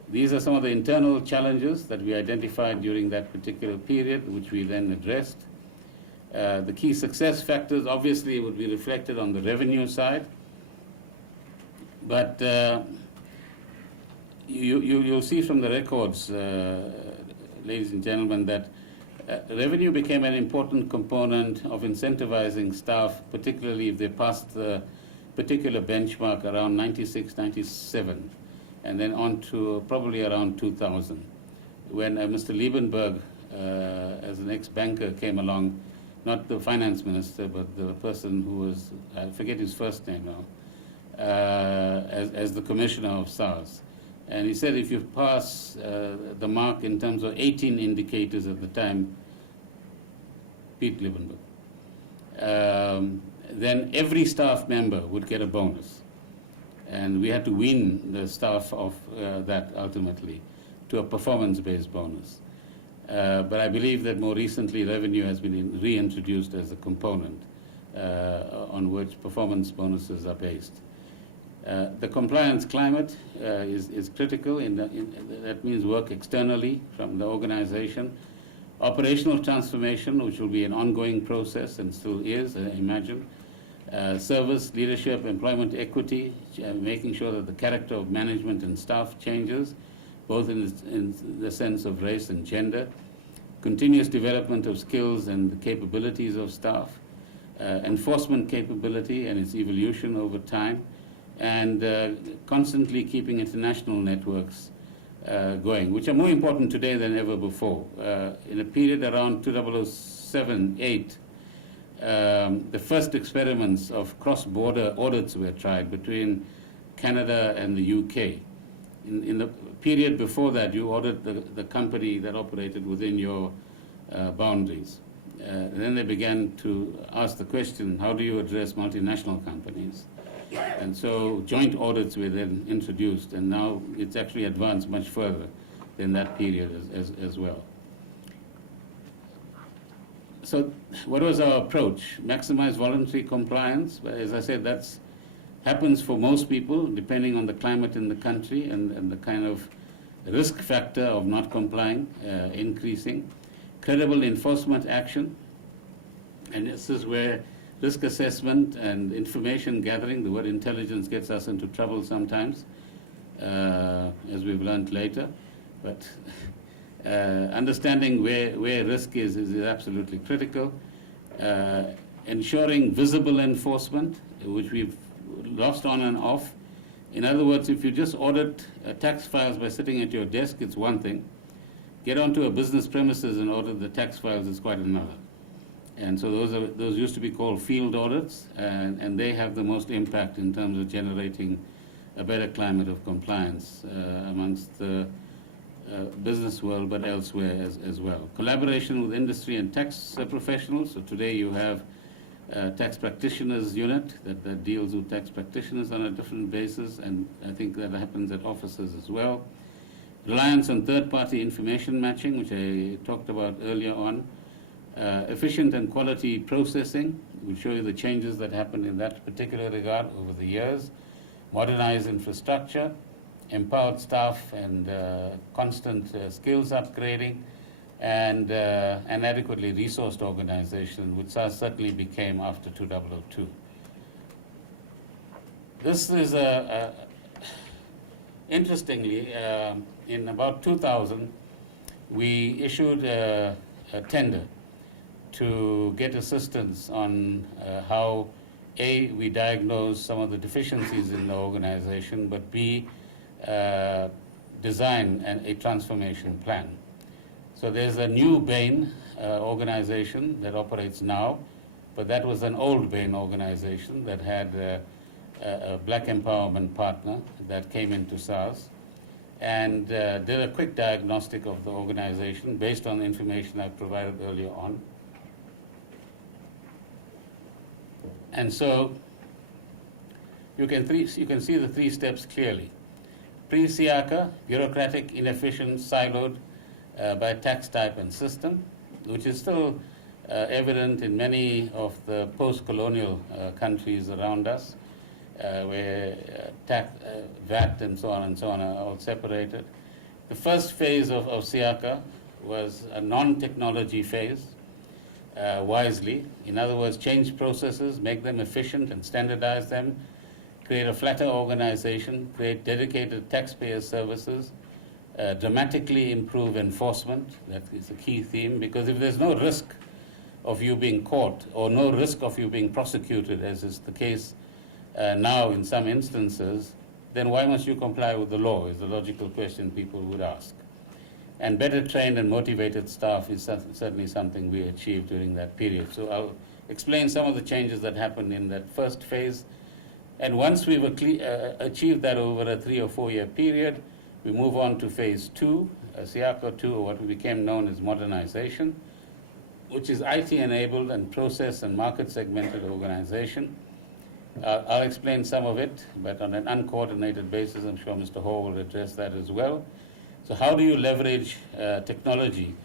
These are some of the internal challenges that we identified during that particular period, which we then addressed. The key success factors obviously would be reflected on the revenue side, but you'll see from the records, ladies and gentlemen, that revenue became an important component of incentivizing staff, particularly if they passed the particular benchmark around 96, 97, and then on to probably around 2000, when Mr. Liebenberg, as an ex-banker, came along, not the finance minister, but the person who was, I forget his first name now, as the commissioner of SARS. And he said if you pass the mark in terms of 18 indicators at the time, Pete Liebenberg, then every staff member would get a bonus. And we had to wean the staff of that ultimately to a performance-based bonus. But I believe that more recently revenue has been reintroduced as a component on which performance bonuses are based. The compliance climate is critical. That means work externally from the organization. Operational transformation, which will be an ongoing process and still is, I imagine. Service, leadership, employment equity, making sure that the character of management and staff changes, both in the sense of race and gender. Continuous development of skills and the capabilities of staff. Enforcement capability and its evolution over time. And constantly keeping international networks going, which are more important today than ever before. In a period around 2007-8, the first experiments of cross-border audits were tried between Canada and the UK. In the period before that, you audited the company that operated within your boundaries. Then they began to ask the question, how do you address multinational companies? And so joint audits were then introduced, and now it's actually advanced much further than that period as well. So what was our approach? Maximize voluntary compliance. But as I said, that happens for most people, depending on the climate in the country and the kind of risk factor of not complying increasing. Credible enforcement action. And this is where risk assessment and information gathering, the word intelligence gets us into trouble sometimes, as we've learned later. But understanding where risk is absolutely critical. Ensuring visible enforcement, which we've lost on and off. In other words, if you just audit tax files by sitting at your desk, it's one thing. Get onto a business premises and audit the tax files is quite another. And so those used to be called field audits, and they have the most impact in terms of generating a better climate of compliance amongst the business world, but elsewhere as well. Collaboration with industry and tax professionals. So today you have tax practitioners unit that deals with tax practitioners on a different basis, and I think that happens at offices as well. Reliance on third-party information matching, which I talked about earlier on. Efficient and quality processing. We'll show you the changes that happened in that particular regard over the years. Modernized infrastructure, empowered staff and constant skills upgrading, and an adequately resourced organization, which certainly became after 2002. This is interestingly, in about 2000, we issued a tender to get assistance on how, A, we diagnose some of the deficiencies in the organization, but B, design a transformation plan. So there's a new Bain organization that operates now, but that was an old Bain organization that had a black empowerment partner that came into SARS and did a quick diagnostic of the organization based on the information I provided earlier on. And so you can see the 3 steps clearly. Pre-SIACA, bureaucratic, inefficient, siloed by tax type and system, which is still evident in many of the post-colonial countries around us, where VAT and so on are all separated. The first phase of SIACA was a non-technology phase, wisely. In other words, change processes, make them efficient and standardize them, create a flatter organization, create dedicated taxpayer services, dramatically improve enforcement. That is a key theme, because if there's no risk of you being caught or no risk of you being prosecuted, as is the case now in some instances, then why must you comply with the law, is the logical question people would ask. And better trained and motivated staff is certainly something we achieved during that period. So I'll explain some of the changes that happened in that first phase And once we've achieved that over a 3 or 4 year period, we move on to phase 2, SIACO 2, or what became known as modernization, which is IT-enabled and process and market-segmented organization. I'll explain some of it, but on an uncoordinated basis. I'm sure Mr. Hall will address that as well. So how do you leverage technology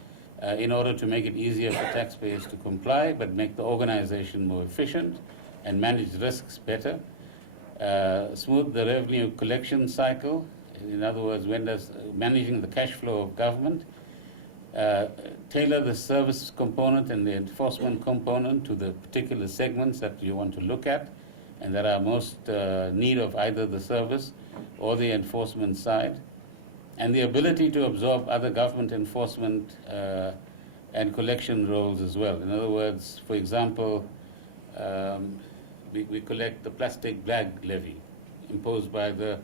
in order to make it easier for taxpayers to comply, but make the organization more efficient and manage risks better? Smooth the revenue collection cycle. In other words, managing the cash flow of government. Tailor the service component and the enforcement component to the particular segments that you want to look at and that are most need of either the service or the enforcement side. And the ability to absorb other government enforcement and collection roles as well. In other words, for example, we collect the plastic bag levy imposed by the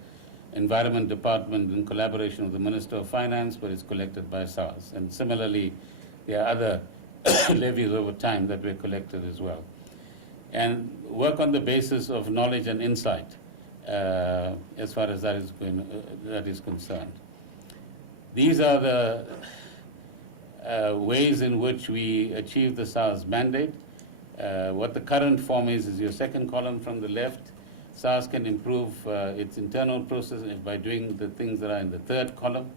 Environment Department in collaboration with the Minister of Finance, but it's collected by SARS. And similarly, there are other levies over time that were collected as well. And work on the basis of knowledge and insight as far as that is concerned. These are the ways in which we achieve the SARS mandate. What the current form is your second column from the left. SARS can improve its internal processes by doing the things that are in the third column.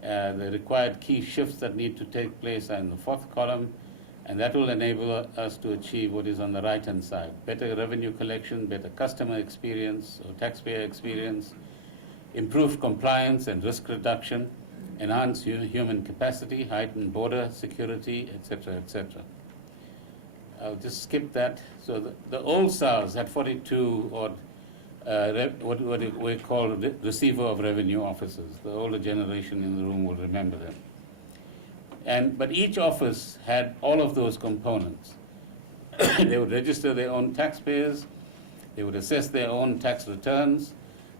The required key shifts that need to take place are in the fourth column, and that will enable us to achieve what is on the right-hand side: better revenue collection, better customer experience or taxpayer experience, improved compliance and risk reduction, enhanced human capacity, heightened border security, etc., etc. I'll just skip that. So the old SARS had 42 odd, what we call receiver of revenue officers. The older generation in the room will remember them. But each office had all of those components. They would register their own taxpayers. They would assess their own tax returns.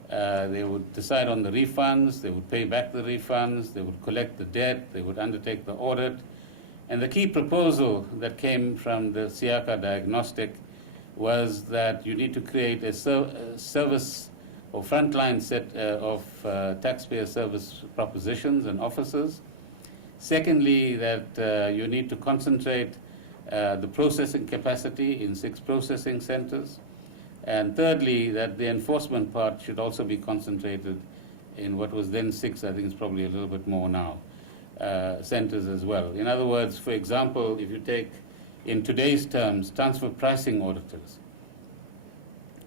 They would decide on the refunds. They would pay back the refunds. They would collect the debt. They would undertake the audit. And the key proposal that came from the SIACA diagnostic was that you need to create a service or frontline set of taxpayer service propositions and officers. Secondly, that you need to concentrate the processing capacity in 6 processing centers. And thirdly, that the enforcement part should also be concentrated in what was then 6, I think it's probably a little bit more now, centers as well. In other words, for example, if you take, in today's terms, transfer pricing auditors,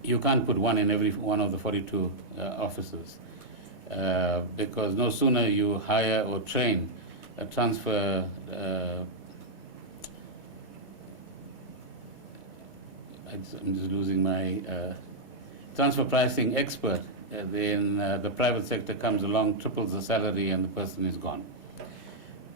you can't put one in every one of the 42 offices because no sooner you hire or train a transfer I'm just losing my transfer pricing expert, then the private sector comes along, triples the salary, and the person is gone.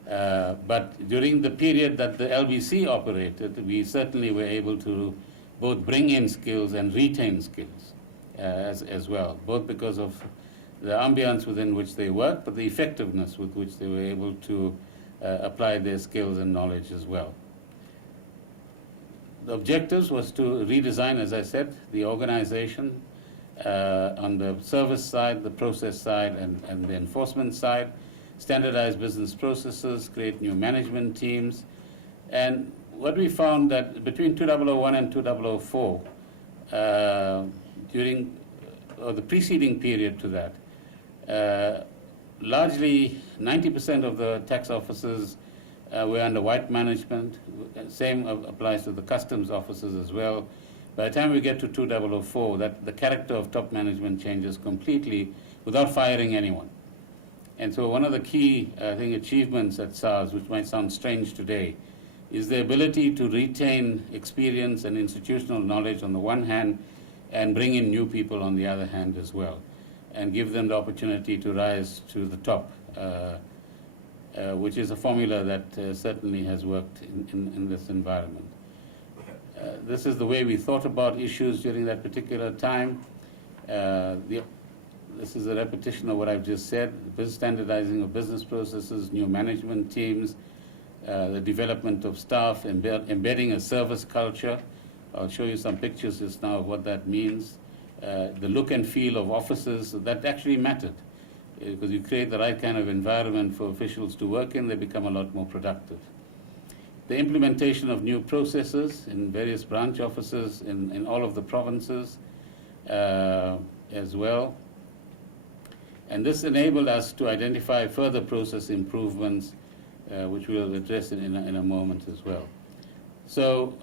But during the period that the LBC operated, we certainly were able to both bring in skills and retain skills as well, both because of the ambience within which they work, but the effectiveness with which they were able to apply their skills and knowledge as well. The objectives was to redesign, as I said, the organization on the service side, the process side, and the enforcement side, standardize business processes, create new management teams. And what we found that between 2001 and 2004, during the preceding period to that, largely 90% of the tax officers were under white management. Same applies to the customs officers as well. By the time we get to 2004, that the character of top management changes completely without firing anyone. And so one of the key, I think, achievements at SARS, which might sound strange today, is the ability to retain experience and institutional knowledge on the one hand and bring in new people on the other hand as well, and give them the opportunity to rise to the top, which is a formula that certainly has worked in this environment. This is the way we thought about issues during that particular time. This is a repetition of what I've just said: standardizing of business processes, new management teams, the development of staff, embedding a service culture. I'll show you some pictures just now of what that means. the look and feel of offices, that actually mattered. Because you create the right kind of environment for officials to work in, they become a lot more productive. The implementation of new processes in various branch offices in all of the provinces as well. And this enabled us to identify further process improvements, which we'll address in a moment as well. So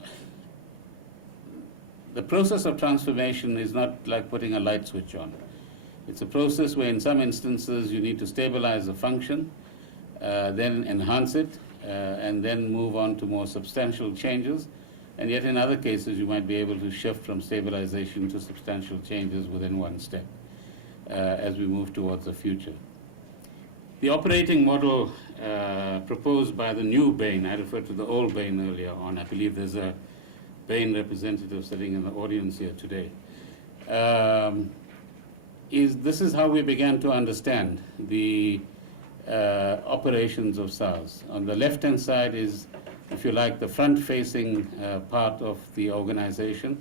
the process of transformation is not like putting a light switch on. It's a process where in some instances you need to stabilize a function, then enhance it, and then move on to more substantial changes. And yet in other cases you might be able to shift from stabilization to substantial changes within one step as we move towards the future. The operating model proposed by the new Bain, I referred to the old Bain earlier on, I believe there's a Bain representative sitting in the audience here today, this is how we began to understand the operations of SARS. On the left-hand side is, if you like, the front-facing part of the organization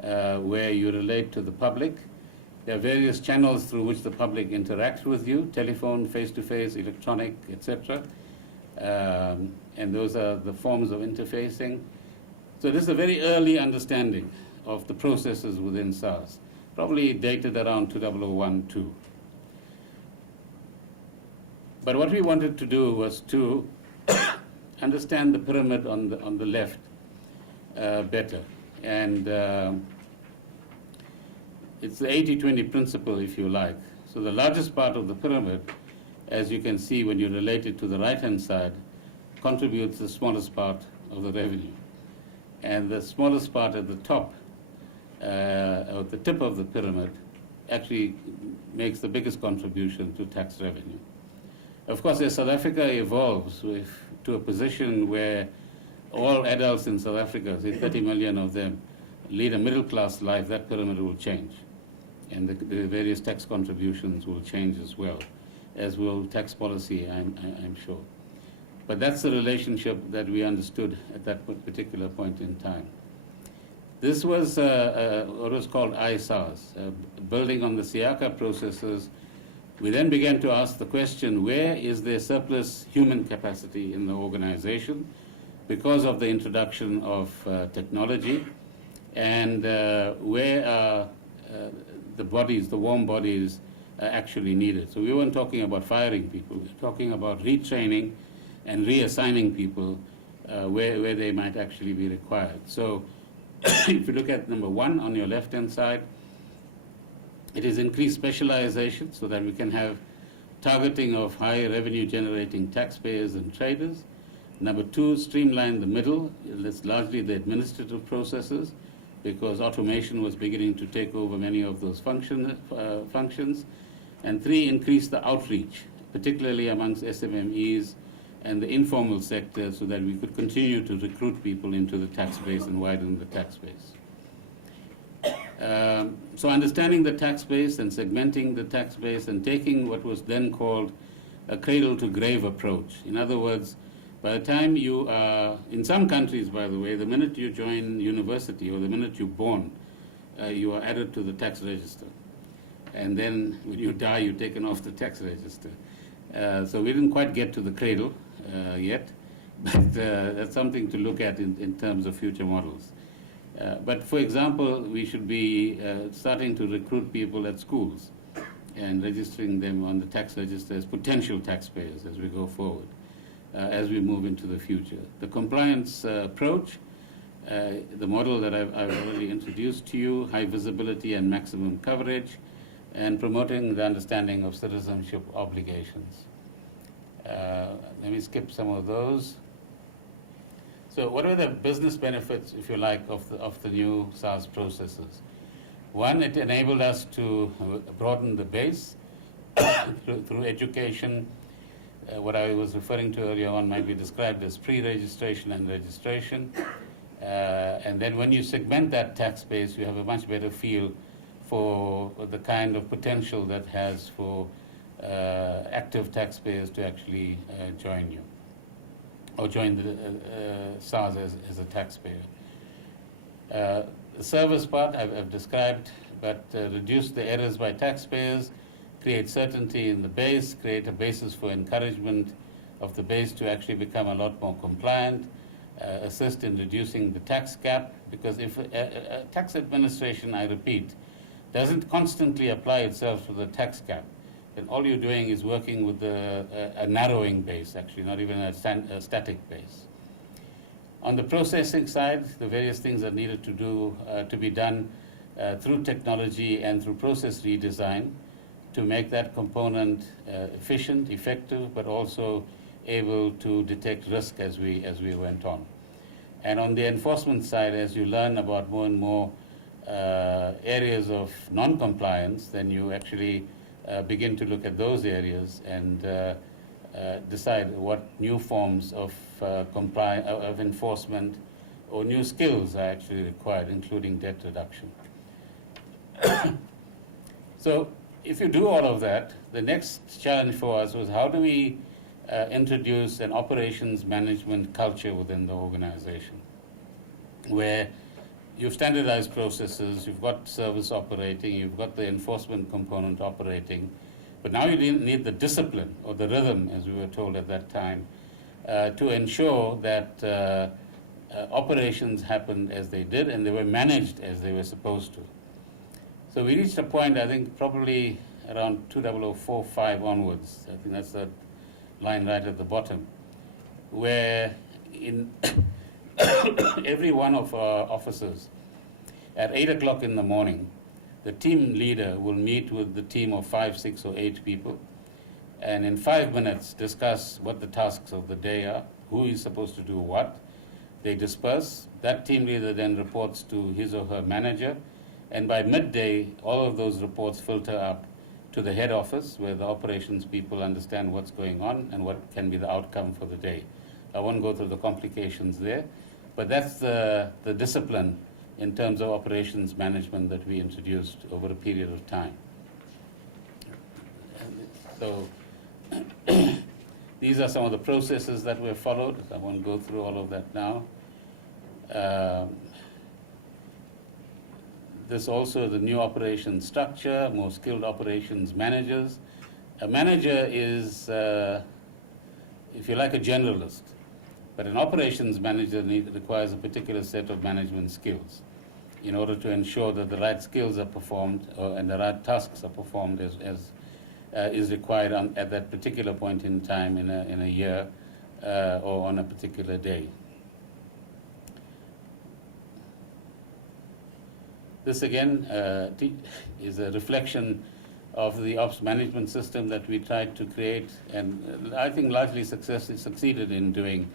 where you relate to the public. There are various channels through which the public interacts with you: telephone, face-to-face, electronic, etc. And those are the forms of interfacing. So this is a very early understanding of the processes within SARS, probably dated around 2001-2. But what we wanted to do was to understand the pyramid on the left better. And it's the 80-20 principle, if you like. So the largest part of the pyramid, as you can see when you relate it to the right-hand side, contributes the smallest part of the revenue. And the smallest part at the top, or the tip of the pyramid, actually makes the biggest contribution to tax revenue. Of course, as South Africa evolves to a position where all adults in South Africa, say 30 million of them, lead a middle-class life, that pyramid will change. And the various tax contributions will change as well, as will tax policy, I'm sure. But that's the relationship that we understood at that particular point in time. This was what was called iSARS, building on the SIACA processes. We then began to ask the question, where is there surplus human capacity in the organization because of the introduction of technology, and where are the bodies, the warm bodies, actually needed. So we weren't talking about firing people, we were talking about retraining and reassigning people where they might actually be required. So if you look at number one on your left-hand side, it is increased specialization so that we can have targeting of high revenue generating taxpayers and traders. Number two, streamline the middle. That's largely the administrative processes, because automation was beginning to take over many of those functions. And three, increase the outreach, particularly amongst SMMEs and the informal sector, so that we could continue to recruit people into the tax base and widen the tax base. So understanding the tax base and segmenting the tax base and taking what was then called a cradle-to-grave approach. In other words, by the time you are, in some countries, by the way, the minute you join university or the minute you're born, you are added to the tax register. And then when you die, you're taken off the tax register. So we didn't quite get to the cradle yet, but that's something to look at in terms of future models. But for example, we should be starting to recruit people at schools and registering them on the tax register as potential taxpayers as we go forward, as we move into the future. The compliance approach, the model that I've already introduced to you, high visibility and maximum coverage, and promoting the understanding of citizenship obligations. Let me skip some of those. So what are the business benefits, if you like, of the new SARS processes? One, it enabled us to broaden the base through education. What I was referring to earlier on might be described as pre-registration and registration. And then when you segment that tax base, you have a much better feel for the kind of potential that has for active taxpayers to actually join you, or join the SARS as a taxpayer. The service part I've described but reduce the errors by taxpayers, create certainty in the base, create a basis for encouragement of the base to actually become a lot more compliant, assist in reducing the tax gap, because if tax administration, I repeat, doesn't constantly apply itself to the tax gap, then all you're doing is working with a narrowing base, actually, not even a static base. On the processing side, the various things that needed to be done through technology and through process redesign to make that component efficient, effective, but also able to detect risk as we went on. And on the enforcement side, as you learn about more and more areas of non-compliance, then you actually begin to look at those areas and decide what new forms of enforcement or new skills are actually required, including debt reduction. So if you do all of that, the next challenge for us was how do we introduce an operations management culture within the organization, where you've standardized processes, you've got service operating, you've got the enforcement component operating, but now you need the discipline or the rhythm, as we were told at that time, to ensure that operations happened as they did and they were managed as they were supposed to. So we reached a point, I think, probably around 2004-05 onwards, I think that's the line right at the bottom, where in every one of our officers at 8 o'clock in the morning, the team leader will meet with the team of 5, 6, or 8 people, and in 5 minutes discuss what the tasks of the day are, who is supposed to do what. They disperse. That team leader then reports to his or her manager, and by midday, all of those reports filter up to the head office, where the operations people understand what's going on and what can be the outcome for the day. I won't go through the complications there, but that's the discipline in terms of operations management that we introduced over a period of time. So these are some of the processes that were followed. I won't go through all of that now. This also the new operations structure, more skilled operations managers. A manager is, if you like, a generalist, but an operations manager requires a particular set of management skills in order to ensure that the right skills are performed and the right tasks are performed as is required at that particular point in time in a year or on a particular day. This again is a reflection of the ops management system that we tried to create, and I think largely succeeded in doing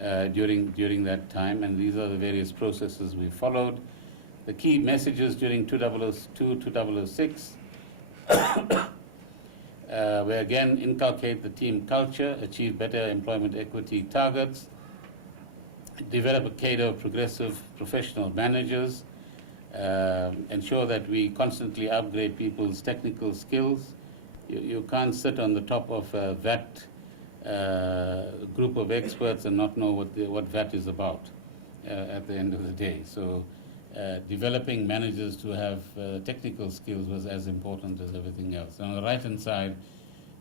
during that time, and these are the various processes we followed. The key messages during 2002, 2006 we again inculcate the team culture, achieve better employment equity targets, develop a cadre of progressive professional managers, ensure that we constantly upgrade people's technical skills. You can't sit on the top of a VAT group of experts and not know what VAT is about at the end of the day. So developing managers to have technical skills was as important as everything else. And on the right-hand side,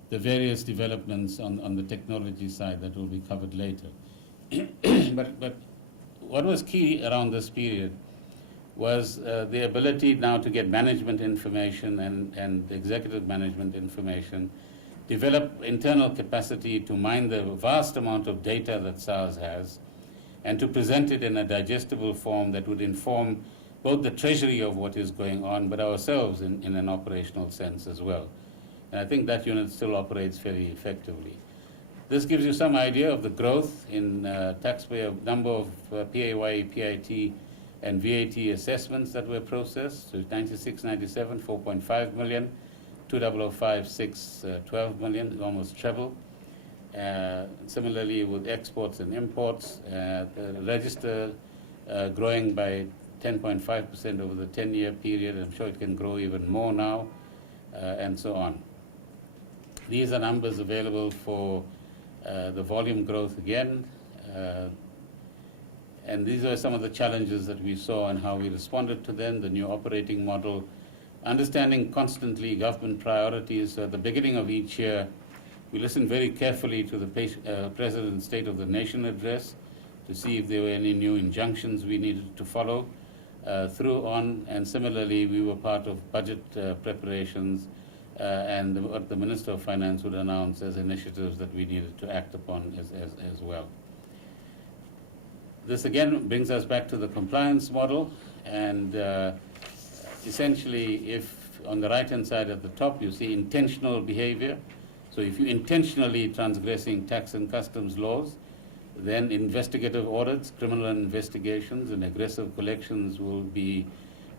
the various developments on the technology side that will be covered later. But what was key around this period was the ability now to get management information and executive management information, develop internal capacity to mine the vast amount of data that SARS has, and to present it in a digestible form that would inform both the treasury of what is going on, but ourselves in an operational sense as well. And I think that unit still operates very effectively. This gives you some idea of the growth in taxpayer number of PAYE, PIT, and VAT assessments that were processed. So 96, 97, 4.5 million, 2005, 6, 12 million, almost treble. Similarly with exports and imports, the register growing by 10.5% over the 10-year period. I'm sure it can grow even more now, and so on. These are numbers available for the volume growth again. And these are some of the challenges that we saw and how we responded to them. The new operating model understanding constantly government priorities. At the beginning of each year, we listened very carefully to the President's State of the Nation address to see if there were any new injunctions we needed to follow through on, and similarly we were part of budget preparations and what the Minister of Finance would announce as initiatives that we needed to act upon as well. This again brings us back to the compliance model, and essentially if on the right hand side at the top you see intentional behavior, so if you're intentionally transgressing tax and customs laws, then investigative audits, criminal investigations, and aggressive collections will be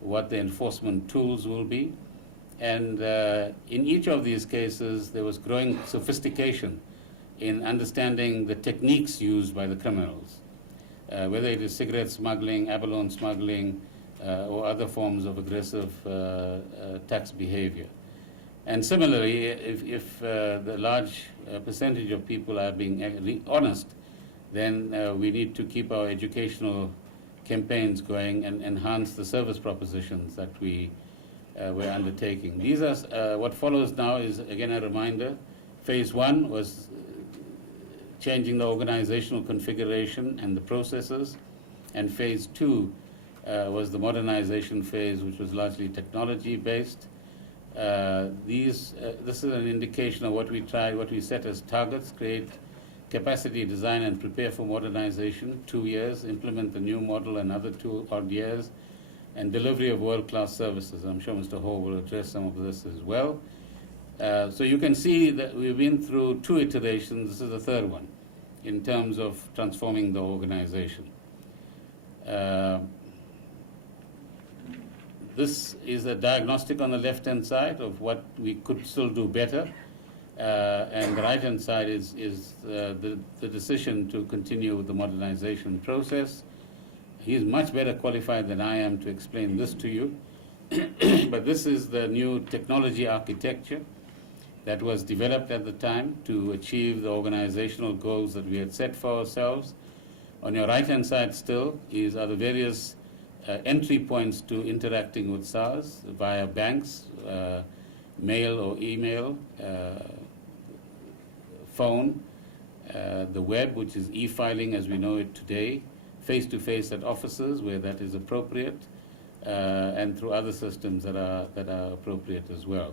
what the enforcement tools will be. And in each of these cases, there was growing sophistication in understanding the techniques used by the criminals, whether it is cigarette smuggling, abalone smuggling, or other forms of aggressive tax behavior. And similarly, if the large percentage of people are being honest, then we need to keep our educational campaigns going and enhance the service propositions that we're undertaking. These are what follows now is again a reminder. Phase 1 was changing the organizational configuration and the processes, and phase 2 was the modernization phase, which was largely technology based. This is an indication of what we tried, what we set as targets: create capacity, design, and prepare for modernization, 2 years, implement the new model another 2 odd years, and delivery of world-class services. I'm sure Mr. Ho will address some of this as well. So you can see that we've been through 2 iterations. This is the 3rd one in terms of transforming the organization. This is a diagnostic on the left-hand side of what we could still do better. And the right-hand side is the decision to continue with the modernization process. He is much better qualified than I am to explain this to you. But this is the new technology architecture that was developed at the time to achieve the organizational goals that we had set for ourselves. On your right-hand side still are the various entry points to interacting with SARS via banks, mail or email, phone, the web, which is e-filing as we know it today, face-to-face at offices where that is appropriate, and through other systems that are appropriate as well.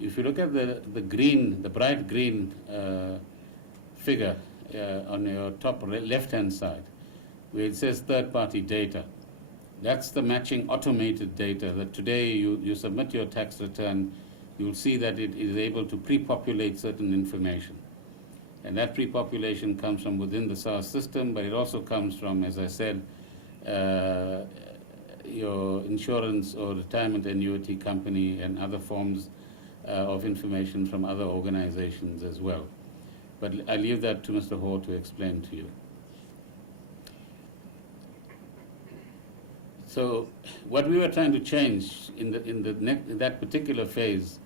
If you look at the green, the bright green figure on your top left-hand side, where it says third-party data, that's the matching automated data that today you submit your tax return, you'll see that it is able to pre-populate certain information. And that pre-population comes from within the SARS system, but it also comes from, as I said, your insurance or retirement annuity company and other forms of information from other organizations as well. But I leave that to Mr. Ho to explain to you. So what we were trying to change in that particular phase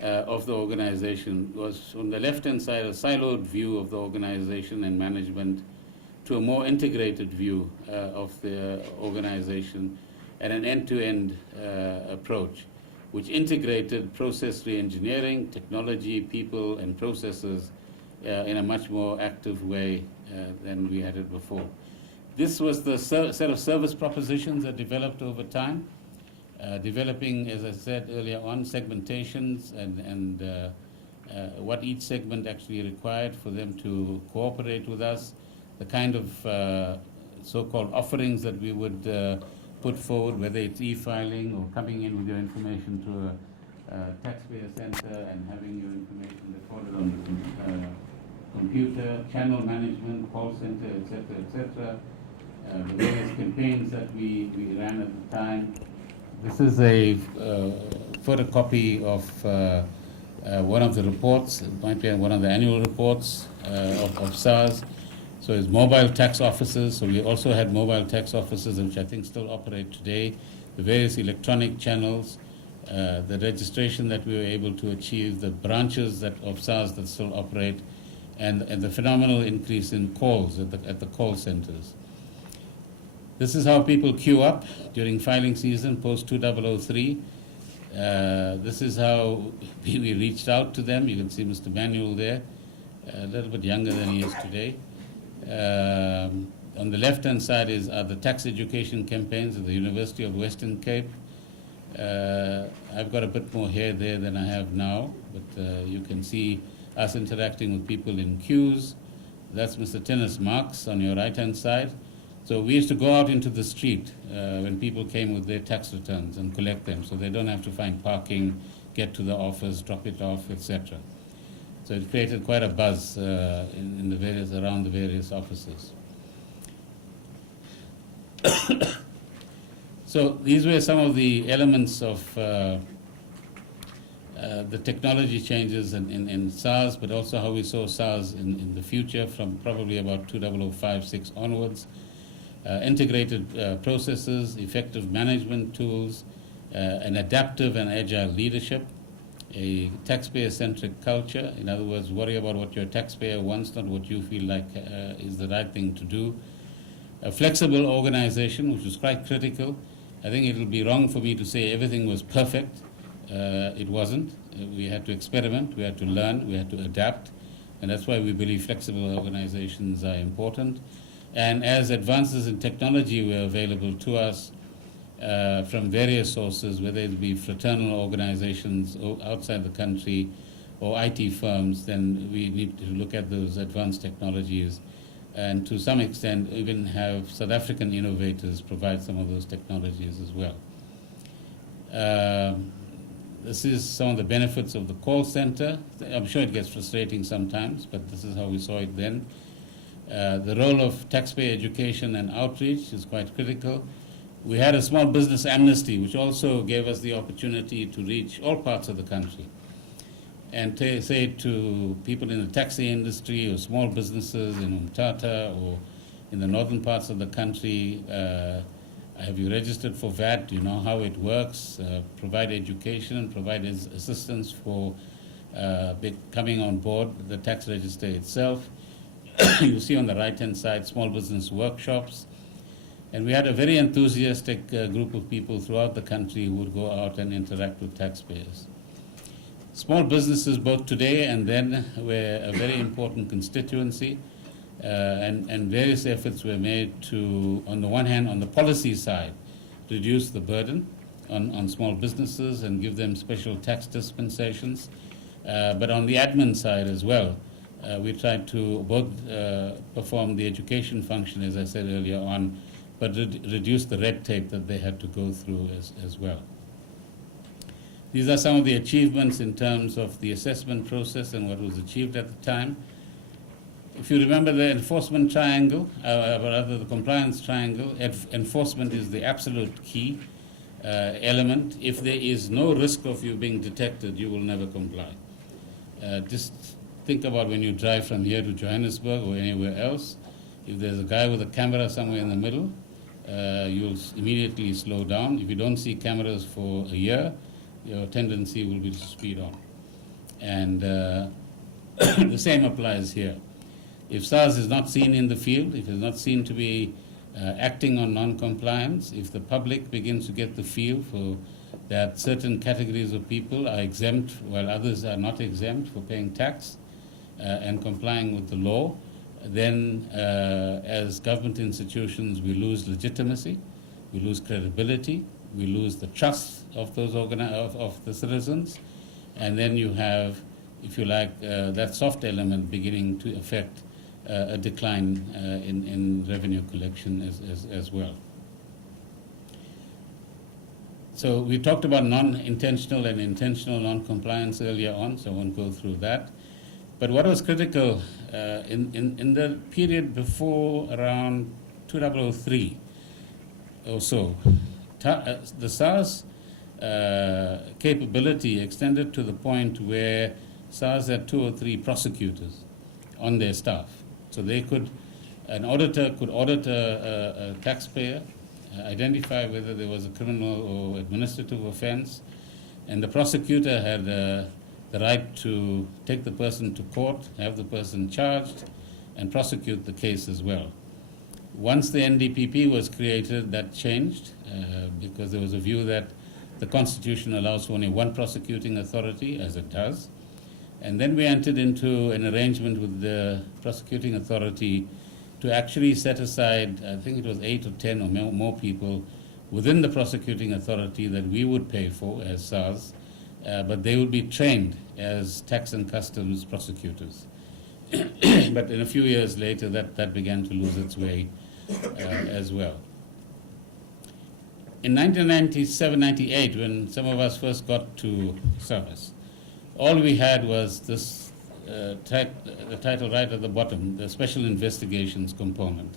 of the organization was, on the left-hand side, a siloed view of the organization and management to a more integrated view of the organization and an end-to-end approach, which integrated process re-engineering, technology, people, and processes in a much more active way than we had it before. This was the set of service propositions that developed over time, developing, as I said earlier on, segmentations and what each segment actually required for them to cooperate with us, the kind of so-called offerings that we would put forward, whether it's e-filing or coming in with your information to a taxpayer center and having your information recorded on the computer, channel management, call center, etc., the various campaigns that we ran at the time. This is a photocopy of one of the reports. It might be one of the annual reports of SARS. So it's mobile tax offices. So we also had mobile tax offices, which I think still operate today. The various electronic channels, the registration that we were able to achieve, the branches of SARS that still operate, and the phenomenal increase in calls at the call centers. This is how people queue up during filing season, post 2003. This is how we reached out to them. You can see Mr. Manuel there, a little bit younger than he is today. On the left-hand side are the tax education campaigns at the University of Western Cape. I've got a bit more hair there than I have now, but you can see us interacting with people in queues. That's Mr. Tennis Marks on your right-hand side. So we used to go out into the street when people came with their tax returns and collect them, so they don't have to find parking, get to the office, drop it off, etc. So it created quite a buzz around the various offices. So these were some of the elements of the technology changes in SARS, but also how we saw SARS in the future from probably about 2005-06 onwards. Integrated processes, effective management tools, an adaptive and agile leadership, a taxpayer-centric culture. In other words, worry about what your taxpayer wants, not what you feel like is the right thing to do. A flexible organization, which was quite critical. I think it will be wrong for me to say everything was perfect. It wasn't. We had to experiment, we had to learn, we had to adapt, and that's why we believe flexible organizations are important. And as advances in technology were available to us from various sources, whether it be fraternal organizations outside the country or IT firms, then we need to look at those advanced technologies and to some extent even have South African innovators provide some of those technologies as well. This is some of the benefits of the call center. I'm sure it gets frustrating sometimes, but this is how we saw it then. The role of taxpayer education and outreach is quite critical. We had a small business amnesty, which also gave us the opportunity to reach all parts of the country and say to people in the taxi industry or small businesses in Umtata or in the northern parts of the country, have you registered for VAT? Do you know how it works? Provide education, provide assistance for coming on board the tax register itself. You see on the right-hand side, small business workshops. And we had a very enthusiastic group of people throughout the country who would go out and interact with taxpayers. Small businesses, both today and then, were a very important constituency, and various efforts were made to, on the one hand, on the policy side, reduce the burden on small businesses and give them special tax dispensations, but on the admin side as well. We tried to both perform the education function, as I said earlier on, but reduce the red tape that they had to go through as well. These are some of the achievements in terms of the assessment process and what was achieved at the time. If you remember the enforcement triangle, or rather the compliance triangle, enforcement is the absolute key element. If there is no risk of you being detected, you will never comply. Just think about when you drive from here to Johannesburg or anywhere else. If there's a guy with a camera somewhere in the middle, you'll immediately slow down. If you don't see cameras for a year, your tendency will be to speed on. And the same applies here. If SARS is not seen in the field, if it's not seen to be acting on non-compliance, if the public begins to get the feel for that certain categories of people are exempt while others are not exempt for paying tax and complying with the law, then as government institutions we lose legitimacy, we lose credibility, we lose the trust of those of the citizens, and then you have, if you like, that soft element beginning to affect a decline in revenue collection as well. So we talked about non-intentional and intentional non-compliance earlier on, so I won't go through that. But what was critical in the period before around 2003 or so, the SARS capability extended to the point where SARS had 2 or 3 prosecutors on their staff. So they could, an auditor could audit a taxpayer, identify whether there was a criminal or administrative offense, and the prosecutor had the right to take the person to court, have the person charged, and prosecute the case as well. Once the NDPP was created, that changed because there was a view that the Constitution allows for only one prosecuting authority, as it does. And then we entered into an arrangement with the prosecuting authority to actually set aside, I think it was 8 or 10 or more people within the prosecuting authority that we would pay for as SARS, but they would be trained as tax and customs prosecutors. But in a few years later, that began to lose its way as well. In 1997-98, when some of us first got to service, all we had was this the title right at the bottom, the Special Investigations component.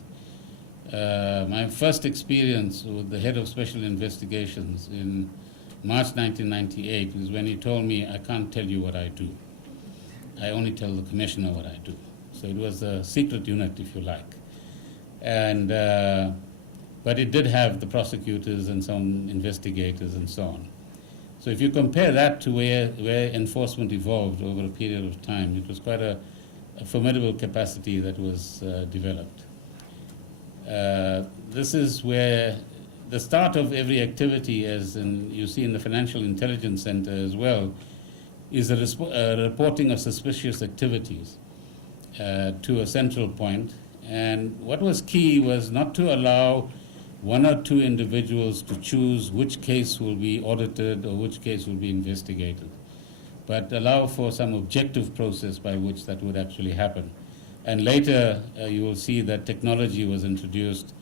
My first experience with the head of Special Investigations in March 1998 was when he told me, I can't tell you what I do. I only tell the commissioner what I do. So it was a secret unit, if you like. And but it did have the prosecutors and some investigators and so on. So if you compare that to where enforcement evolved over a period of time, it was quite a formidable capacity that was developed. This is where the start of every activity, as you see in the Financial Intelligence Center as well, is a reporting of suspicious activities to a central point. And what was key was not to allow one or two individuals to choose which case will be audited or which case will be investigated, but allow for some objective process by which that would actually happen. And later, you will see that technology was introduced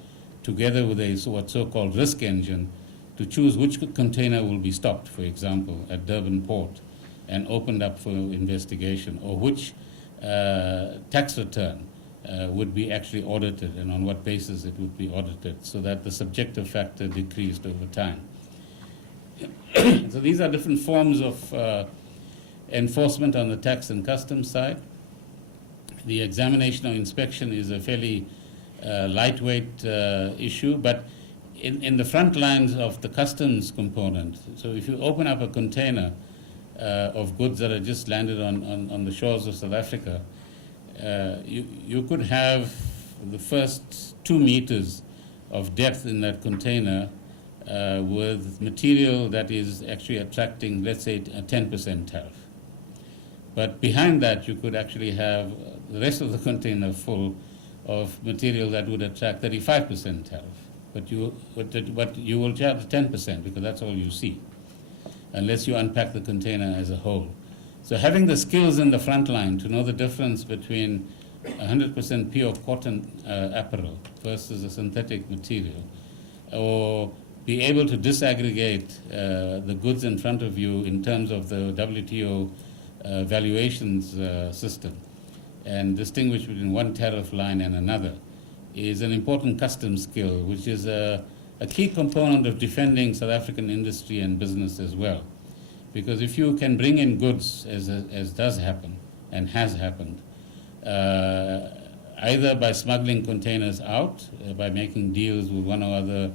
together with a so-called risk engine to choose which container will be stopped, for example, at Durban Port and opened up for investigation, or which tax return would be actually audited and on what basis it would be audited, so that the subjective factor decreased over time. So these are different forms of enforcement on the tax and customs side. The examination or inspection is a fairly lightweight issue, but in the front lines of the customs component, so if you open up a container of goods that are just landed on the shores of South Africa, you could have the first 2 meters of depth in that container with material that is actually attracting, let's say, a 10% tariff. But behind that, you could actually have the rest of the container full of material that would attract 35% tariff. But you will charge 10% because that's all you see, unless you unpack the container as a whole. So having the skills in the front line to know the difference between 100% pure cotton apparel versus a synthetic material, or be able to disaggregate the goods in front of you in terms of the WTO valuations system and distinguish between one tariff line and another is an important customs skill, which is a key component of defending South African industry and business as well. Because if you can bring in goods, as does happen and has happened, either by smuggling containers out, by making deals with one or other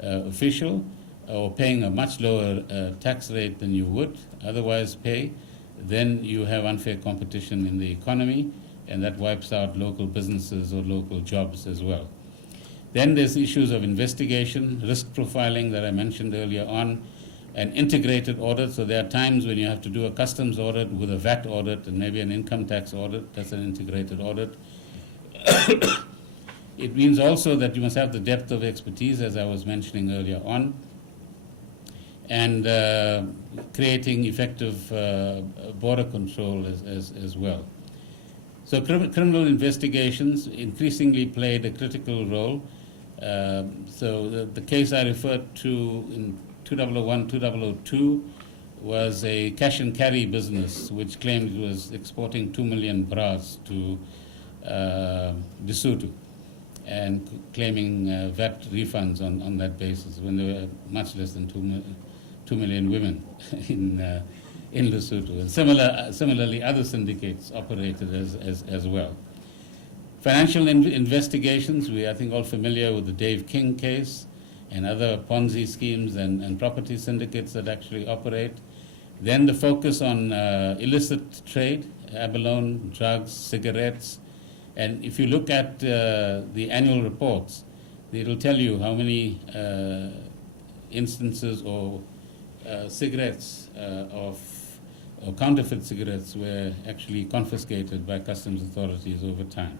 official, or paying a much lower tax rate than you would otherwise pay, then you have unfair competition in the economy, and that wipes out local businesses or local jobs as well. Then there's issues of investigation, risk profiling that I mentioned earlier on, an integrated audit. So there are times when you have to do a customs audit with a VAT audit and maybe an income tax audit. That's an integrated audit. It means also that you must have the depth of expertise, as I was mentioning earlier on, and creating effective border control as well. So criminal investigations increasingly played a critical role. So the case I referred to in 2001, 2002 was a cash and carry business which claimed it was exporting 2 million bras to Lesotho and claiming VAT refunds on that basis when there were much less than 2 million women in Lesotho. And similarly, other syndicates operated as well. Financial investigations, we I think all familiar with the Dave King case and other Ponzi schemes and property syndicates that actually operate. Then the focus on illicit trade, abalone, drugs, cigarettes. And if you look at the annual reports, it will tell you how many instances or cigarettes or counterfeit cigarettes were actually confiscated by customs authorities over time.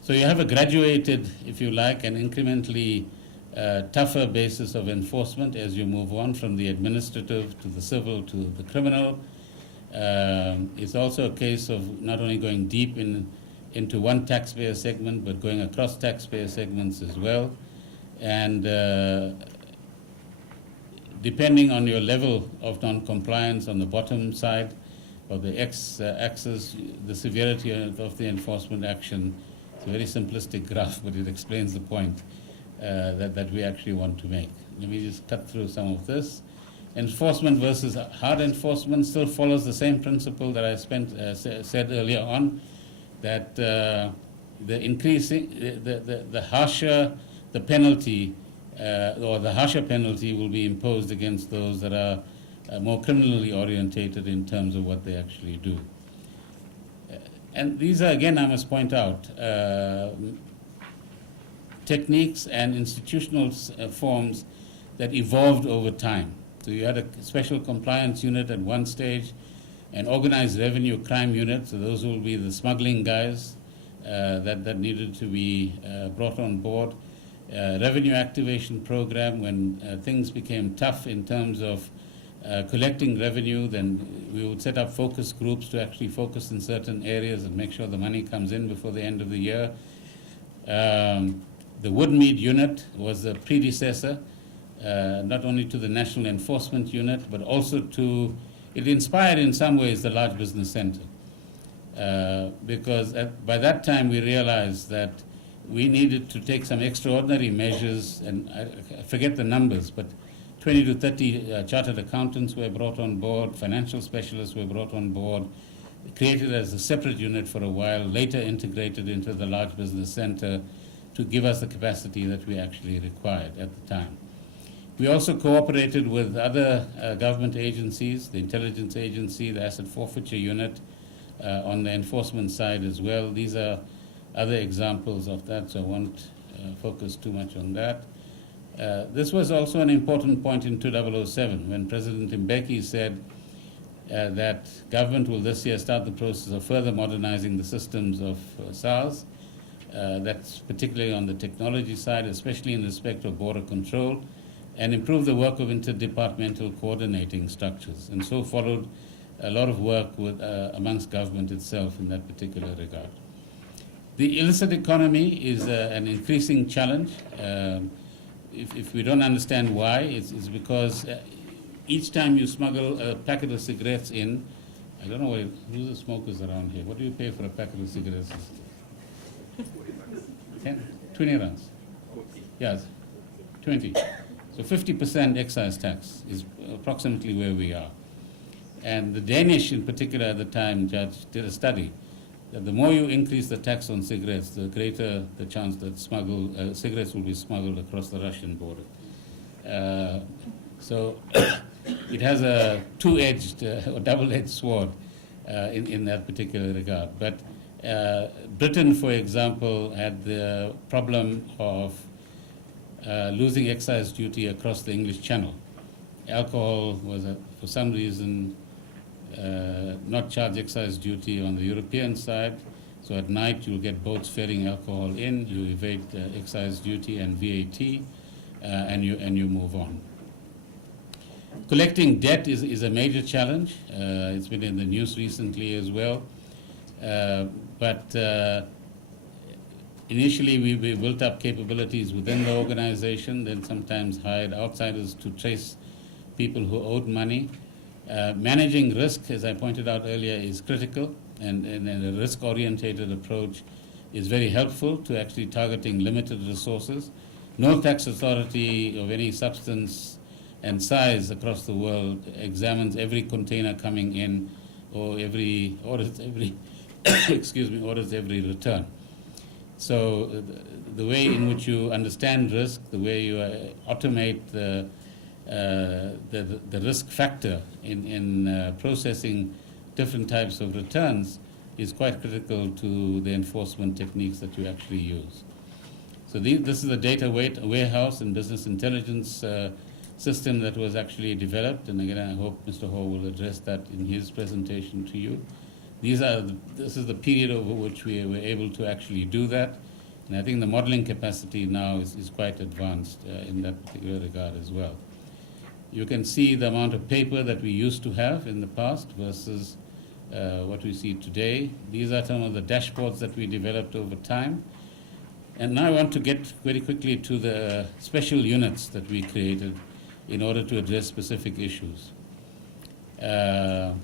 So you have a graduated, if you like, and incrementally tougher basis of enforcement as you move on from the administrative to the civil to the criminal. It's also a case of not only going deep into one taxpayer segment, but going across taxpayer segments as well. And depending on your level of non-compliance on the bottom side of the x-axis, the severity of the enforcement action. It's a very simplistic graph, but it explains the point that we actually want to make. Let me just cut through some of this. Enforcement versus hard enforcement still follows the same principle that I said earlier on, that the harsher the penalty, or the harsher penalty will be imposed against those that are more criminally orientated in terms of what they actually do. And these are, again, I must point out, techniques and institutional forms that evolved over time. So you had a special compliance unit at one stage, an organized revenue crime unit, so those will be the smuggling guys that needed to be brought on board. Revenue activation program, when things became tough in terms of collecting revenue, then we would set up focus groups to actually focus in certain areas and make sure the money comes in before the end of the year. The Woodmead unit was the predecessor, not only to the National Enforcement Unit, but also to, it inspired in some ways the Large Business Center. Because by that time we realized that we needed to take some extraordinary measures, and I forget the numbers, but 20 to 30 chartered accountants were brought on board, financial specialists were brought on board, created as a separate unit for a while, later integrated into the Large Business Center to give us the capacity that we actually required at the time. We also cooperated with other government agencies, the intelligence agency, the asset forfeiture unit, on the enforcement side as well. These are other examples of that, so I won't focus too much on that. This was also an important point in 2007 when President Mbeki said that government will this year start the process of further modernizing the systems of SARS. That's particularly on the technology side, especially in respect of border control, and improve the work of interdepartmental coordinating structures. And so followed a lot of work with, amongst government itself in that particular regard. The illicit economy is an increasing challenge. If we don't understand why, it's because each time you smuggle a packet of cigarettes in, I don't know who's the smokers around here. What do you pay for a packet of cigarettes? 20 rands. Yes, 20. So 50% excise tax is approximately where we are. And the Danish in particular at the time, Judge, did a study that the more you increase the tax on cigarettes, the greater the chance that cigarettes will be smuggled across the Russian border. So it has a two-edged or double-edged sword in that particular regard. But Britain, for example, had the problem of losing excise duty across the English Channel. Alcohol was, for some reason, not charge excise duty on the European side. So at night you'll get boats ferrying alcohol in, you evade excise duty and VAT, and you move on. Collecting debt is a major challenge. It's been in the news recently as well. But initially we built up capabilities within the organization, then sometimes hired outsiders to trace people who owed money. Managing risk, as I pointed out earlier, is critical, and a risk-orientated approach is very helpful to actually targeting limited resources. No tax authority of any substance and size across the world examines every container coming in or audits every return. So the way in which you understand risk, the way you automate the risk factor in processing different types of returns is quite critical to the enforcement techniques that you actually use. So this is a data warehouse and business intelligence system that was actually developed, and again I hope Mr. Hall will address that in his presentation to you. This is the period over which we were able to actually do that, and I think the modeling capacity now is quite advanced in that particular regard as well. You can see the amount of paper that we used to have in the past versus what we see today. These are some of the dashboards that we developed over time. And now I want to get very quickly to the special units that we created in order to address specific issues. So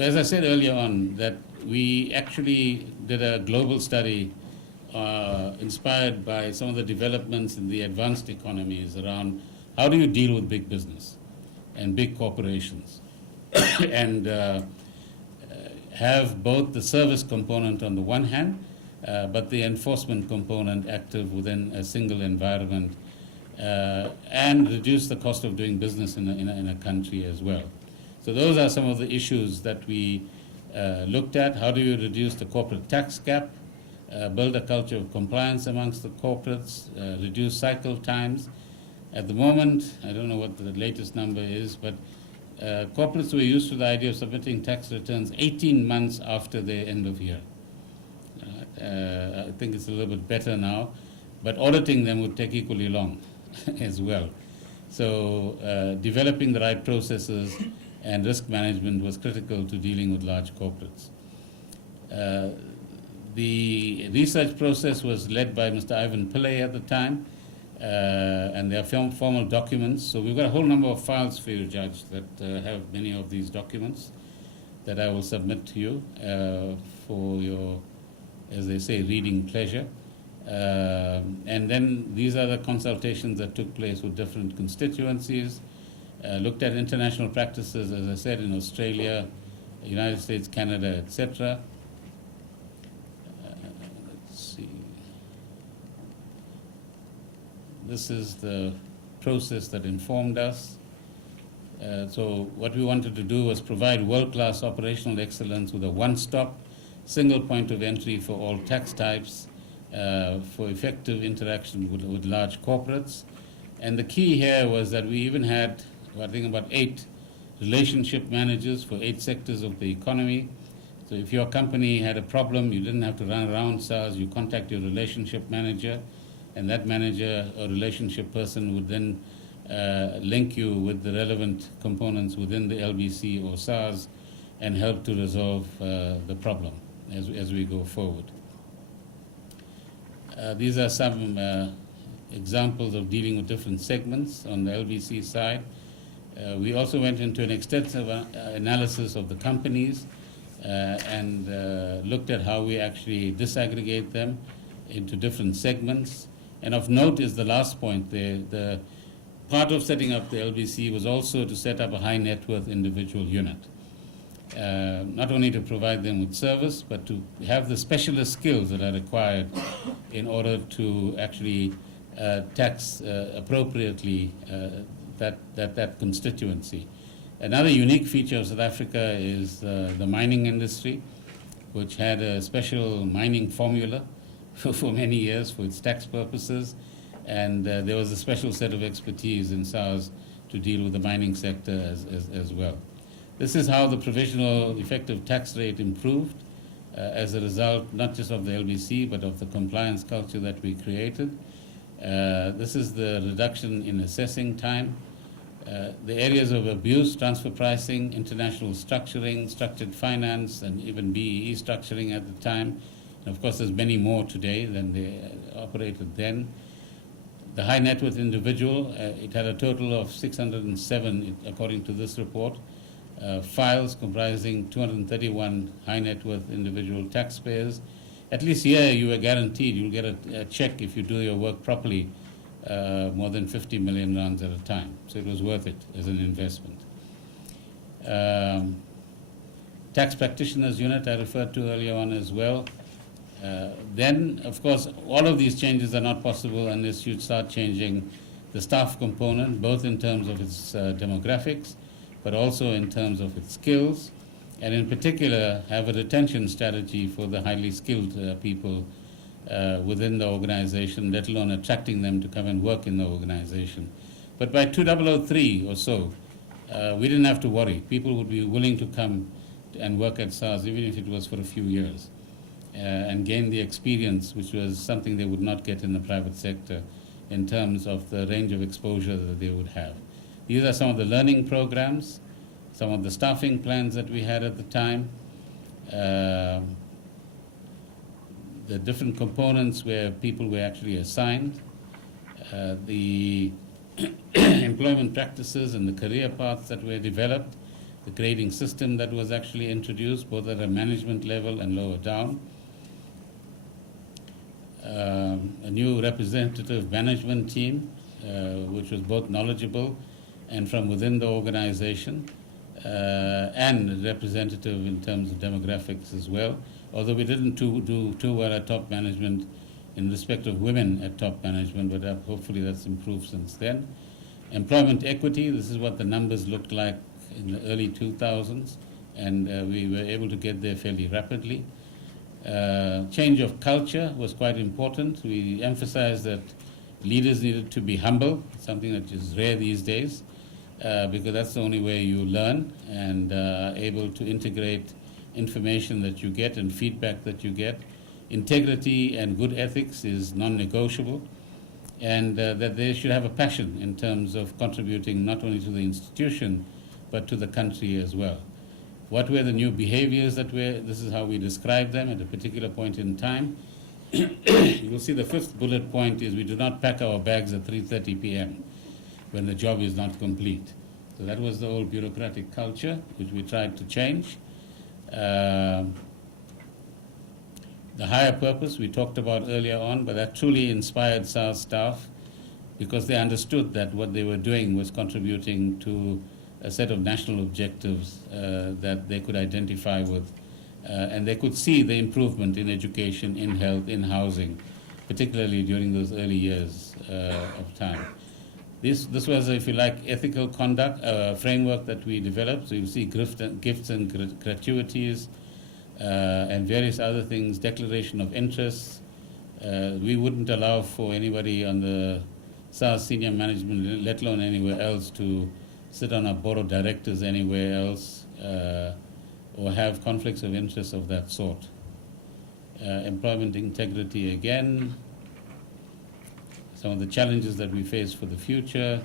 as I said earlier on, that we actually did a global study inspired by some of the developments in the advanced economies around how do you deal with big business and big corporations and have both the service component on the one hand, but the enforcement component active within a single environment, and reduce the cost of doing business in a country as well. So those are some of the issues that we looked at. How do you reduce the corporate tax gap, build a culture of compliance amongst the corporates, reduce cycle times. At the moment, I don't know what the latest number is, but corporates were used to the idea of submitting tax returns 18 months after their end of year. I think it's a little bit better now, but auditing them would take equally long as well. So developing the right processes and risk management was critical to dealing with large corporates. The research process was led by Mr. Ivan Pillay at the time, and there are formal documents. So we've got a whole number of files for you, Judge, that have many of these documents that I will submit to you for your, as they say, reading pleasure. And then these are the consultations that took place with different constituencies, looked at international practices, as I said, in Australia, United States, Canada, etc. Let's see. This is the process that informed us. So what we wanted to do was provide world-class operational excellence with a one-stop, single point of entry for all tax types, for effective interaction with large corporates. And the key here was that we even had, I think, about 8 relationship managers for 8 sectors of the economy. So if your company had a problem, you didn't have to run around SARS, you contact your relationship manager, and that manager or relationship person would then link you with the relevant components within the LBC or SARS and help to resolve the problem as we go forward. These are some examples of dealing with different segments on the LBC side. We also went into an extensive analysis of the companies and looked at how we actually disaggregate them into different segments. And of note is the last point there. The part of setting up the LBC was also to set up a high net worth individual unit. Not only to provide them with service, but to have the specialist skills that are required in order to actually tax appropriately that constituency. Another unique feature of South Africa is the mining industry, which had a special mining formula for many years for its tax purposes, and there was a special set of expertise in SARS to deal with the mining sector as well. This is how the provisional effective tax rate improved as a result, not just of the LBC, but of the compliance culture that we created. This is the reduction in assessing time. The areas of abuse, transfer pricing, international structuring, structured finance, and even BEE structuring at the time. And of course, there's many more today than they operated then. The high net worth individual, it had a total of 607, according to this report, files comprising 231 high net worth individual taxpayers. At least here you are guaranteed you'll get a check if you do your work properly, more than 50 million rands at a time. So it was worth it as an investment. Tax practitioners unit I referred to earlier on as well. Then, of course, all of these changes are not possible unless you start changing the staff component, both in terms of its demographics, but also in terms of its skills, and in particular have a retention strategy for the highly skilled people within the organization, let alone attracting them to come and work in the organization. But by 2003 or so, we didn't have to worry. People would be willing to come and work at SARS, even if it was for a few years, and gain the experience, which was something they would not get in the private sector in terms of the range of exposure that they would have. These are some of the learning programs, some of the staffing plans that we had at the time, the different components where people were actually assigned, the employment practices and the career paths that were developed, the grading system that was actually introduced, both at a management level and lower down, a new representative management team, which was both knowledgeable and from within the organization, and representative in terms of demographics as well, although we didn't do too well at top management in respect of women at top management, but hopefully that's improved since then. Employment equity, this is what the numbers looked like in the early 2000s, and we were able to get there fairly rapidly. Change of culture was quite important. We emphasized that leaders needed to be humble, something that is rare these days, because that's the only way you learn and able to integrate information that you get and feedback that you get. Integrity and good ethics is non-negotiable, and that they should have a passion in terms of contributing not only to the institution, but to the country as well. What were the new behaviors that were, this is how we describe them at a particular point in time. You will see the fifth bullet point is we do not pack our bags at 3:30 p.m. when the job is not complete. So that was the old bureaucratic culture, which we tried to change. The higher purpose we talked about earlier on, but that truly inspired SARS staff because they understood that what they were doing was contributing to a set of national objectives that they could identify with, and they could see the improvement in education, in health, in housing, particularly during those early years of time. This was, if you like, ethical conduct framework that we developed. So you'll see gifts and gratuities, and various other things, declaration of interests. We wouldn't allow for anybody on the SARS senior management, let alone anywhere else, to sit on a board of directors anywhere else or have conflicts of interest of that sort. Employment integrity again, some of the challenges that we face for the future,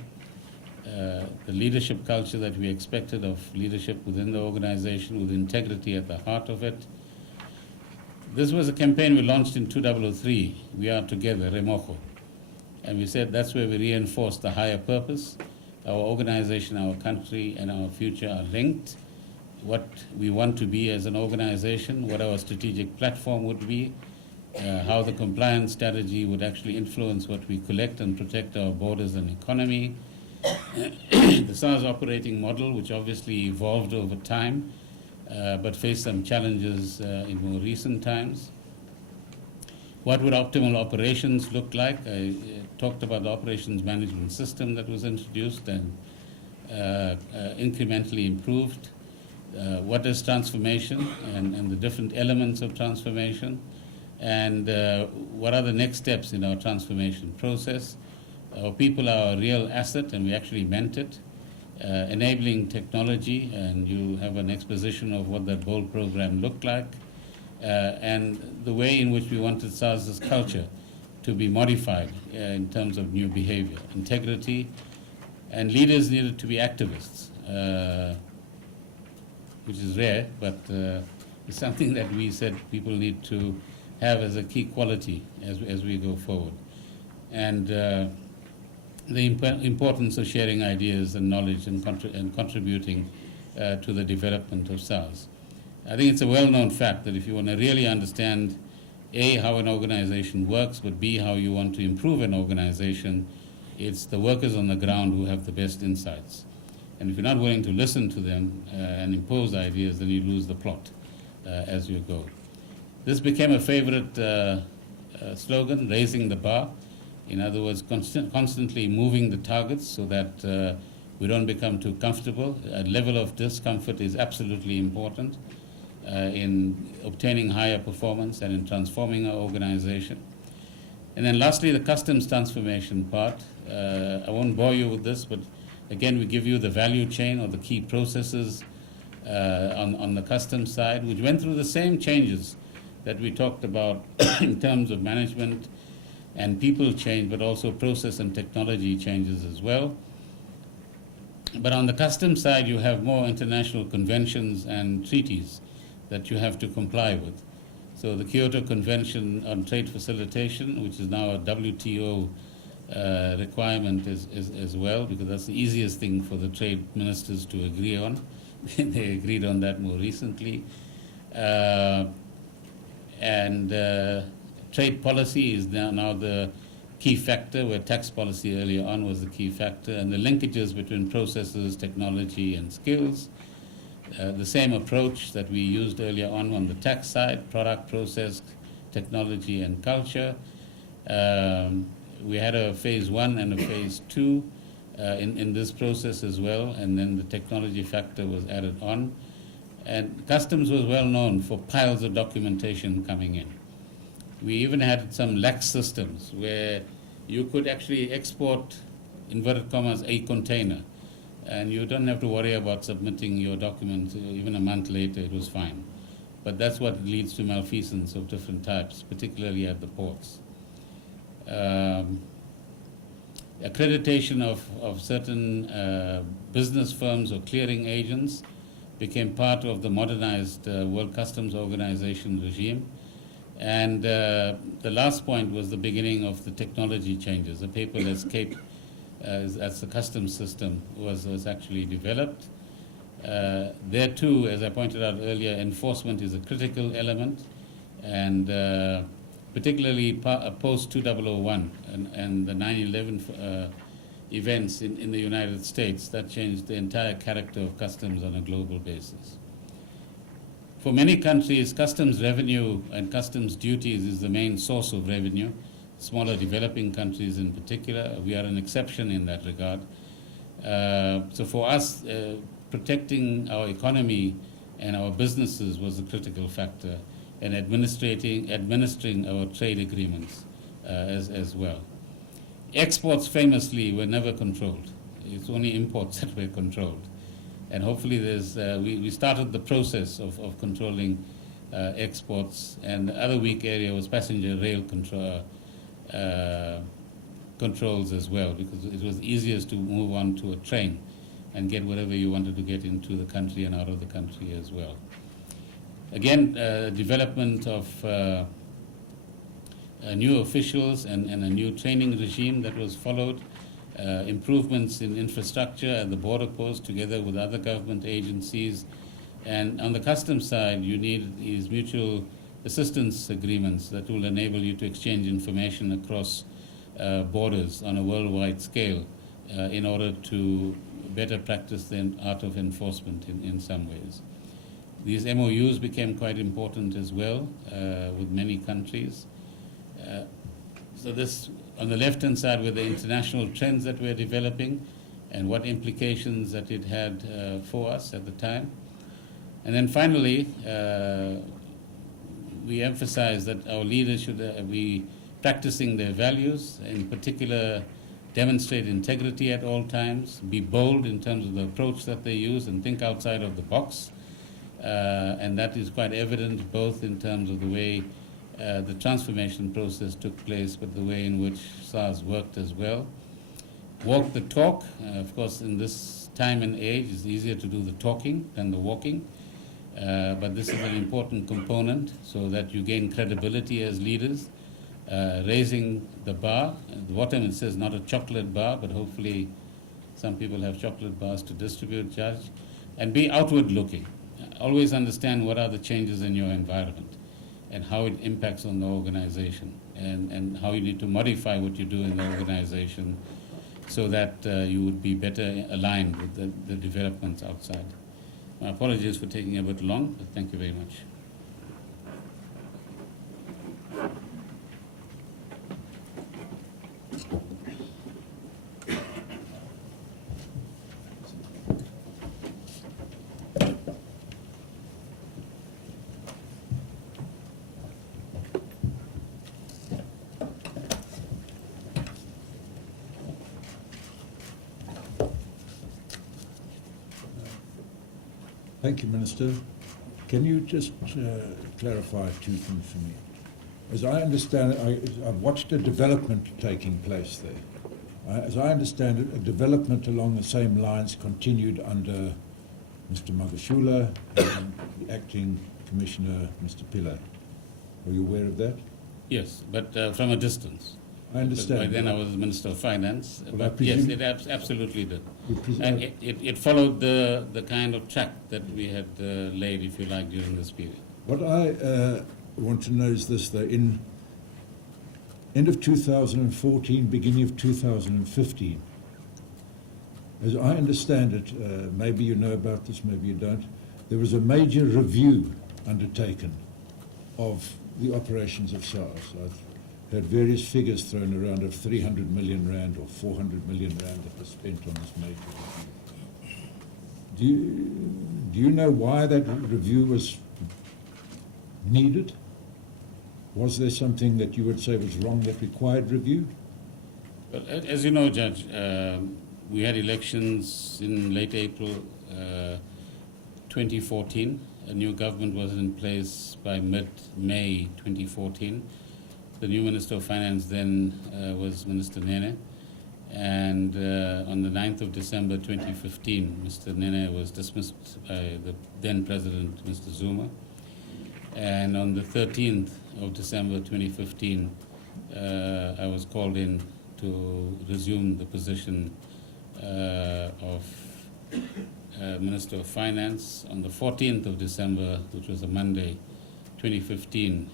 the leadership culture that we expected of leadership within the organization with integrity at the heart of it. This was a campaign we launched in 2003, We Are Together, Remojo. And we said that's where we reinforced the higher purpose. Our organization, our country, and our future are linked. What we want to be as an organization, what our strategic platform would be, how the compliance strategy would actually influence what we collect and protect our borders and economy. The SARS operating model, which obviously evolved over time, but faced some challenges in more recent times. What would optimal operations look like? I talked about the operations management system that was introduced and incrementally improved. What is transformation and the different elements of transformation? And what are the next steps in our transformation process? Our people are a real asset, and we actually meant it. Enabling technology, and you have an exposition of what that bold program looked like, and the way in which we wanted SARS's culture to be modified in terms of new behavior. Integrity, and leaders needed to be activists, which is rare, but it's something that we said people need to have as a key quality as we go forward. And the importance of sharing ideas and knowledge and contributing to the development of SARS. I think it's a well-known fact that if you want to really understand A, how an organization works, but B, how you want to improve an organization, it's the workers on the ground who have the best insights. And if you're not willing to listen to them and impose ideas, then you lose the plot as you go. This became a favorite slogan, raising the bar. In other words, constantly moving the targets so that we don't become too comfortable. A level of discomfort is absolutely important in obtaining higher performance and in transforming our organization. And then lastly, the customs transformation part. I won't bore you with this, but again, we give you the value chain or the key processes on the customs side, which went through the same changes that we talked about in terms of management and people change, but also process and technology changes as well. But on the customs side, you have more international conventions and treaties that you have to comply with. So the Kyoto Convention on Trade Facilitation, which is now a WTO requirement as well, because that's the easiest thing for the trade ministers to agree on. They agreed on that more recently. Trade policy is now the key factor, where tax policy earlier on was the key factor, and the linkages between processes, technology, and skills. The same approach that we used earlier on the tax side, product, process, technology, and culture. We had a phase 1 and a phase 2 in this process as well, and then the technology factor was added on. And customs was well known for piles of documentation coming in. We even had some lax systems where you could actually export, inverted commas, a container, and you don't have to worry about submitting your documents even a month later. It was fine. But that's what leads to malfeasance of different types, particularly at the ports. Accreditation of certain business firms or clearing agents became part of the modernized World Customs Organization regime. And the last point was the beginning of the technology changes. A paperless Cape, as the customs system was actually developed. There too, as I pointed out earlier, enforcement is a critical element, and particularly post-2001 and the 9/11 events in the United States, that changed the entire character of customs on a global basis. For many countries, customs revenue and customs duties is the main source of revenue. Smaller developing countries in particular, we are an exception in that regard. So for us, protecting our economy and our businesses was a critical factor, and administering our trade agreements as well. Exports famously were never controlled. It's only imports that were controlled. And hopefully we started the process of controlling exports, and the other weak area was passenger rail controls as well, because it was easiest to move on to a train and get whatever you wanted to get into the country and out of the country as well. Again, development of new officials and a new training regime that was followed. Improvements in infrastructure at the border post together with other government agencies. And on the customs side, you need these mutual assistance agreements that will enable you to exchange information across borders on a worldwide scale in order to better practice the art of enforcement in some ways. These MOUs became quite important as well with many countries. So this, on the left-hand side, were the international trends that we're developing and what implications that it had for us at the time. And then finally, we emphasize that our leaders should be practicing their values, in particular demonstrate integrity at all times, be bold in terms of the approach that they use, and think outside of the box. And that is quite evident both in terms of the way the transformation process took place, but the way in which SARS worked as well. Walk the talk. Of course, in this time and age, it's easier to do the talking than the walking. But this is an important component so that you gain credibility as leaders. Raising the bar. At the bottom it says not a chocolate bar, but hopefully some people have chocolate bars to distribute, Judge. And be outward looking. Always understand what are the changes in your environment and how it impacts on the organization, and how you need to modify what you do in the organization so that you would be better aligned with the developments outside. My apologies for taking a bit long, but thank you very much. Thank you, Minister. Can you just clarify two things for me? As I understand it, I've watched a development taking place there. As I understand it, a development along the same lines continued under Mr. Magashula and the acting Commissioner, Mr. Pillay. Are you aware of that? Yes, but from a distance. I understand. By then I was Minister of Finance. Well, but yes, it absolutely did. And it followed the kind of track that we had laid, if you like, during this period. What I want to know is this, though. In end of 2014, beginning of 2015, as I understand it, maybe you know about this, maybe you don't, there was a major review undertaken of the operations of SARS. I've heard various figures thrown around of 300 million rand or 400 million rand that was spent on this major review. Do you know why that review was needed? Was there something that you would say was wrong that required review? Well, as you know, Judge, we had elections in late April 2014. A new government was in place by mid-May 2014. The new Minister of Finance then was Minister Nene. And on the 9th of December 2015, Mr. Nene was dismissed by the then President, Mr. Zuma. And on the 13th of December 2015, I was called in to resume the position of Minister of Finance. On the 14th of December, which was a Monday, 2015,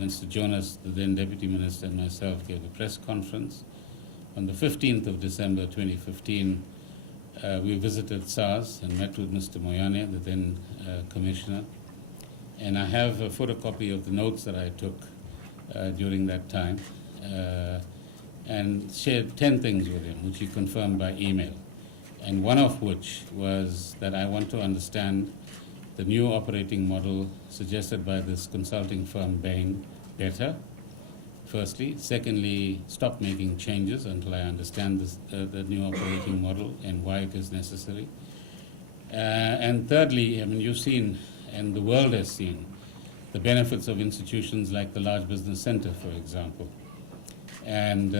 Mr. Jonas, the then Deputy Minister, and myself gave a press conference. On the 15th of December 2015, we visited SARS and met with Mr. Moyane, the then Commissioner. And I have a photocopy of the notes that I took during that time and shared 10 things with him, which he confirmed by email. And one of which was that I want to understand the new operating model suggested by this consulting firm, Bain, better, firstly. Secondly, stop making changes until I understand this, the new operating model and why it is necessary. And thirdly, I mean, you've seen, and the world has seen, the benefits of institutions like the Large Business Center, for example. And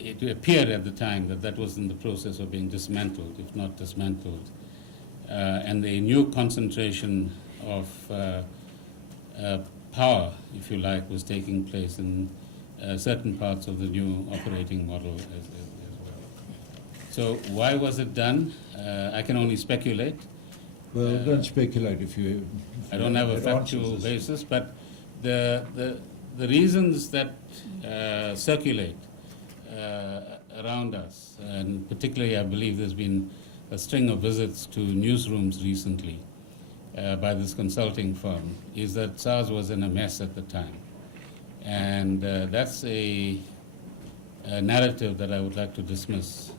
it appeared at the time that that was in the process of being dismantled, if not dismantled. And the new concentration of power, if you like, was taking place in certain parts of the new operating model as well. So why was it done? I can only speculate. Well, don't speculate if you... I don't have a factual basis, but the reasons that circulate around us, and particularly I believe there's been a string of visits to newsrooms recently by this consulting firm, is that SARS was in a mess at the time. And that's a narrative that I would like to dismiss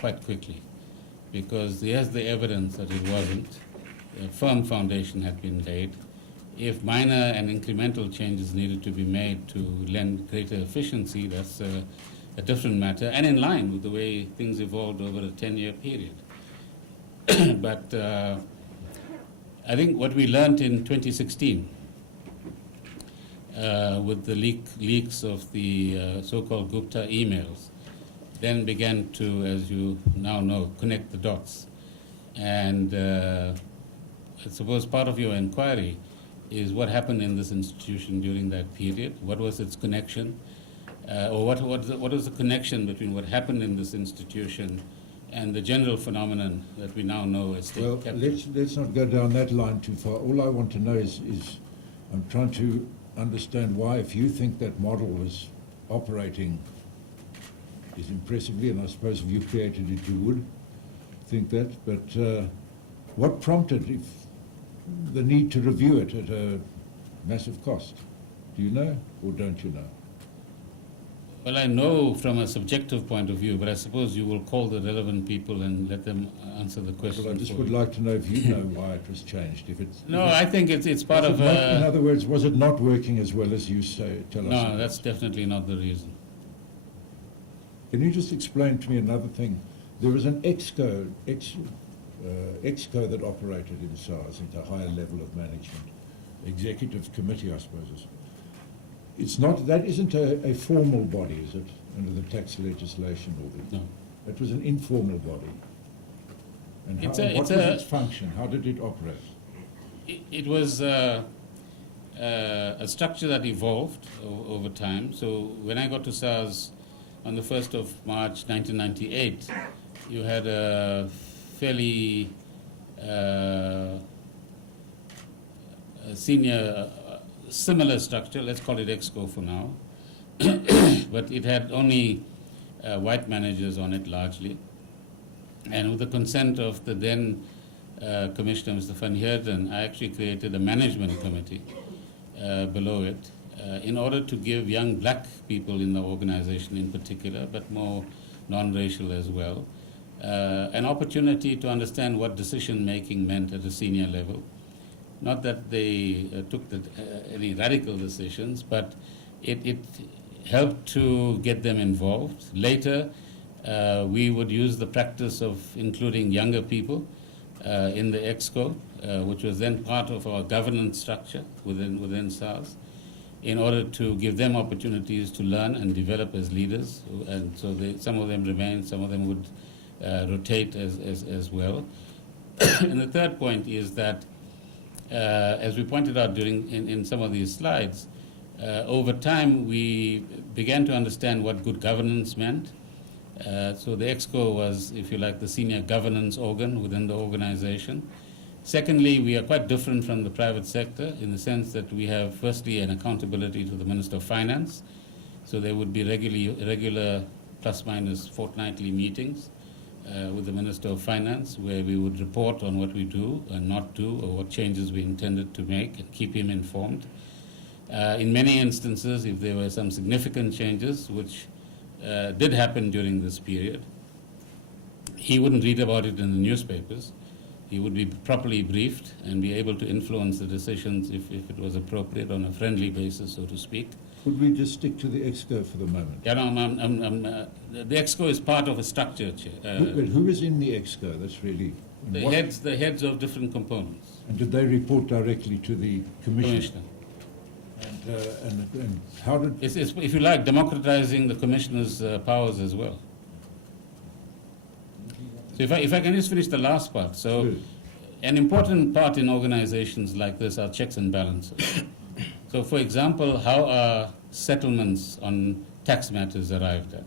quite quickly, because there's the evidence that it wasn't. A firm foundation had been laid. If minor and incremental changes needed to be made to lend greater efficiency, that's a different matter, and in line with the way things evolved over a 10-year period. But I think what we learned in 2016 with the leaks of the so-called Gupta emails then began to, as you now know, connect the dots. And I suppose part of your inquiry is what happened in this institution during that period. What was its connection? Or what was the connection between what happened in this institution and the general phenomenon that we now know as state capture? Well, let's not go down that line too far. All I want to know is I'm trying to understand why, if you think that model was operating is impressively, and I suppose if you created it, you would think that, but what prompted the need to review it at a massive cost? Do you know, or don't you know? Well, I know from a subjective point of view, but I suppose you will call the relevant people and let them answer the question. Well, I just would like to know if you know why it was changed. I think it's part of... in other words, was it not working as well as you tell us? No, that's definitely not the reason. Can you just explain to me another thing? There was an exco that operated in SARS at a higher level of management, executive committee, I suppose. It's not, that isn't a formal body, is it, under the tax legislation? Or No. it was an informal body. And It's what was a- its function? How did it operate? It was a structure that evolved over time. So when I got to SARS on the 1st of March 1998, you had a fairly senior, similar structure, let's call it EXCO for now, but it had only white managers on it largely. And with the consent of the then Commissioner, Mr. Van Heerden, I actually created a management committee below it in order to give young black people in the organization in particular, but more non-racial as well, an opportunity to understand what decision-making meant at a senior level. Not that they took any radical decisions, but it helped to get them involved. Later, we would use the practice of including younger people in the EXCO, which was then part of our governance structure within SARS, in order to give them opportunities to learn and develop as leaders. And so some of them remained, some of them would rotate as well. And the third point is that, as we pointed out in some of these slides, over time we began to understand what good governance meant. So the EXCO was, if you like, the senior governance organ within the organization. Secondly, we are quite different from the private sector in the sense that we have, firstly, an accountability to the Minister of Finance. So there would be regular plus-minus fortnightly meetings with the Minister of Finance, where we would report on what we do and not do, or what changes we intended to make, and keep him informed. In many instances, if there were some significant changes, which did happen during this period, he wouldn't read about it in the newspapers. He would be properly briefed and be able to influence the decisions if it was appropriate on a friendly basis, so to speak. Could we just stick to the EXCO for the moment? Yeah, no, the EXCO is part of a structure, Chair. But who is in the EXCO? That's really... The heads of different components. And did they report directly to the Commissioner? And how did... It's, if you like, democratizing the Commissioner's powers as well. So if I can just finish the last part. So Good. an important part in organizations like this are checks and balances. So for example, how are settlements on tax matters arrived at?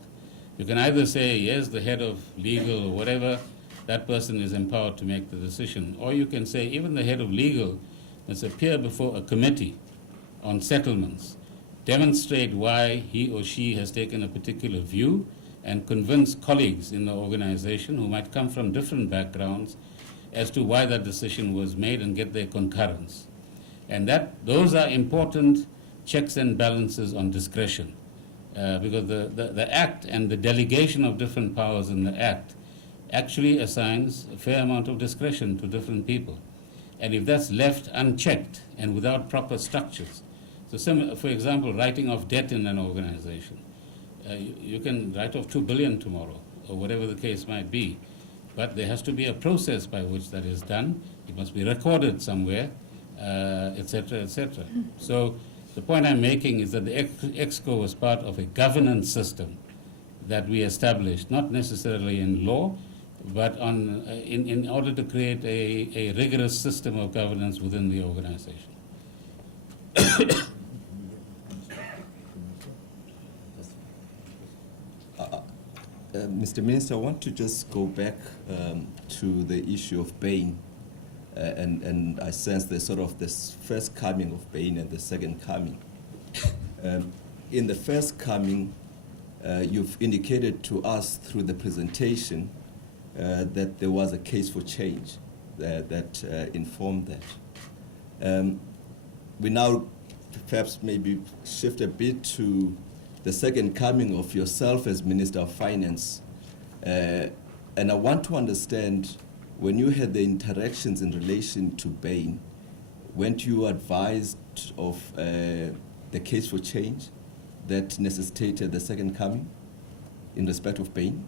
You can either say, yes, the head of legal or whatever, that person is empowered to make the decision. Or you can say, even the head of legal must appear before a committee on settlements, demonstrate why he or she has taken a particular view, and convince colleagues in the organization who might come from different backgrounds as to why that decision was made, and get their concurrence. And those are important checks and balances on discretion, because the Act and the delegation of different powers in the Act actually assigns a fair amount of discretion to different people. And if that's left unchecked and without proper structures, so for example, writing off debt in an organization, you can write off $2 billion tomorrow, or whatever the case might be, but there has to be a process by which that is done. It must be recorded somewhere, et cetera, et cetera. So the point I'm making is that the EXCO was part of a governance system that we established, not necessarily in law, but in order to create a rigorous system of governance within the organization. Mr. Minister, I want to just go back to the issue of Bain, and I sense the sort of this first coming of Bain and the second coming. In the first coming, you've indicated to us through the presentation that there was a case for change that informed that. We now perhaps maybe shift a bit to the second coming of yourself as Minister of Finance. And I want to understand, when you had the interactions in relation to Bain, weren't you advised of the case for change that necessitated the second coming in respect of Bain?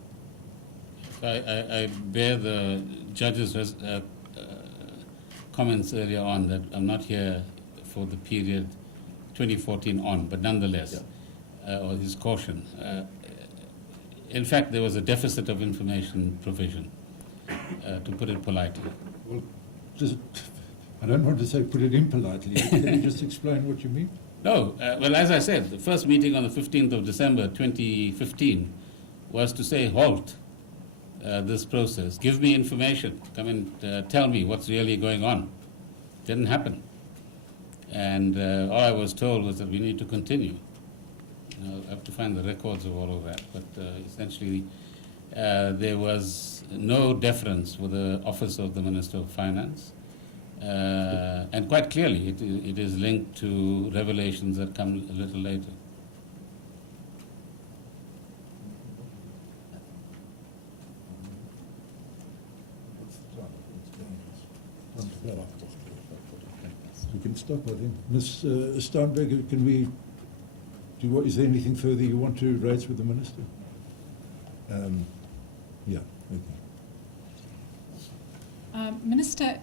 I bear the judge's comments earlier on that I'm not here for the period 2014 on, but nonetheless, or his caution. In fact, there was a deficit of information provision, to put it politely. Well, I don't want to say put it impolitely. Can you just explain what you mean? No, well, as I said, the first meeting on the 15th of December 2015 was to say, halt this process. Give me information. Come and tell me what's really going on. Didn't happen. And all I was told was that we need to continue. I have to find the records of all of that. But essentially, there was no deference for the office of the Minister of Finance. And quite clearly, it is linked to revelations that come a little later. We can stop, I think. Ms. Steinberg, can we do what? Is there anything further you want to raise with the Minister? Yeah, okay. Minister,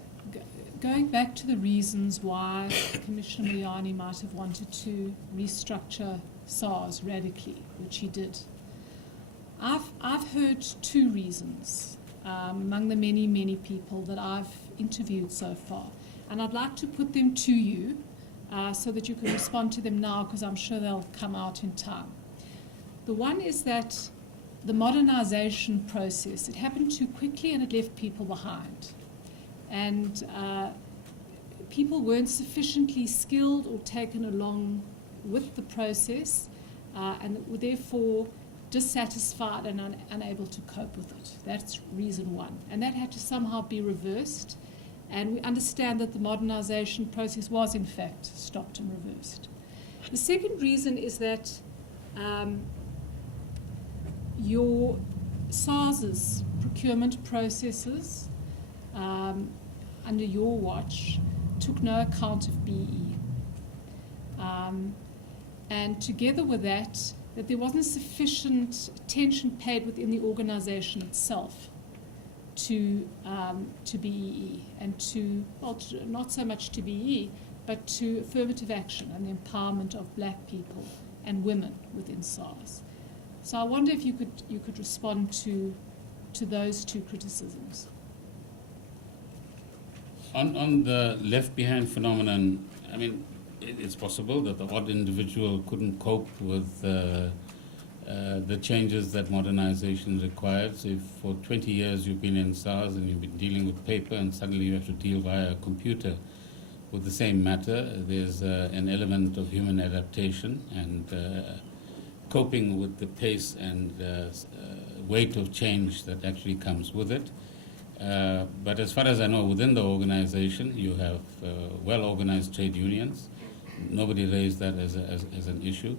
going back to the reasons why Commissioner Moyani might have wanted to restructure SARS radically, which he did, I've heard two reasons among the many, many people that I've interviewed so far. And I'd like to put them to you so that you can respond to them now, because I'm sure they'll come out in time. The one is that the modernization process, it happened too quickly and it left people behind. And people weren't sufficiently skilled or taken along with the process and were therefore dissatisfied and unable to cope with it. That's reason one. And that had to somehow be reversed. And we understand that the modernization process was, in fact, stopped and reversed. The second reason is that your SARS's procurement processes under your watch took no account of BE. And together with that there wasn't sufficient attention paid within the organization itself to BEE and not so much to BEE, but to affirmative action and the empowerment of black people and women within SARS. So I wonder if you could respond to those two criticisms. On the left behind phenomenon, I mean, it's possible that the odd individual couldn't cope with the changes that modernization requires. If for 20 years you've been in SARS and you've been dealing with paper and suddenly you have to deal via a computer with the same matter, there's an element of human adaptation and coping with the pace and weight of change that actually comes with it. But as far as I know, within the organization, you have well-organized trade unions. Nobody raised that as an issue.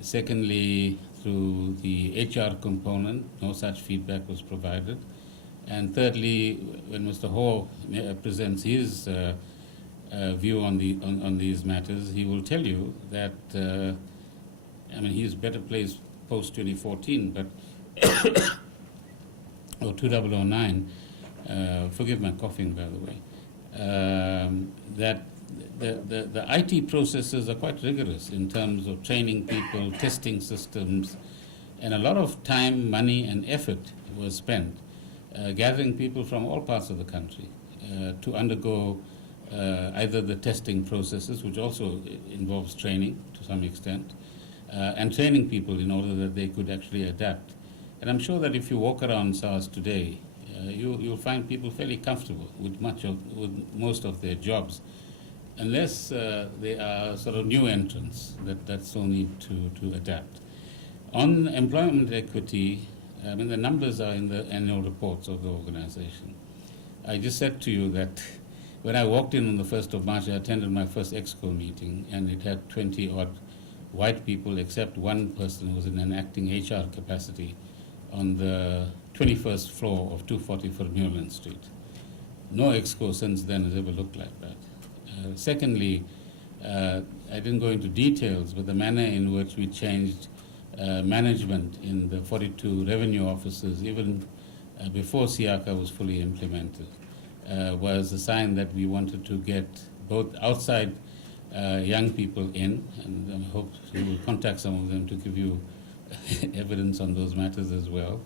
Secondly, through the HR component, no such feedback was provided. And thirdly, when Mr. Ho presents his view on these matters, he will tell you that, I mean, he's better placed post-2014, but, or 2009, forgive my coughing, by the way, that the IT processes are quite rigorous in terms of training people, testing systems, and a lot of time, money, and effort was spent gathering people from all parts of the country to undergo either the testing processes, which also involves training to some extent, and training people in order that they could actually adapt. And I'm sure that if you walk around SARS today, you'll find people fairly comfortable with most of their jobs, unless they are sort of new entrants that still need to adapt. On employment equity, I mean, the numbers are in the annual reports of the organization. I just said to you that when I walked in on the 1st of March, I attended my first EXCO meeting, and it had 20-odd white people, except one person who was in an acting HR capacity on the 21st floor of 240 Vermeulen Street. No EXCO since then has ever looked like that. Secondly, I didn't go into details, but the manner in which we changed management in the 42 revenue offices, even before SIACA was fully implemented, was a sign that we wanted to get both outside young people in, and I hope you will contact some of them to give you evidence on those matters as well,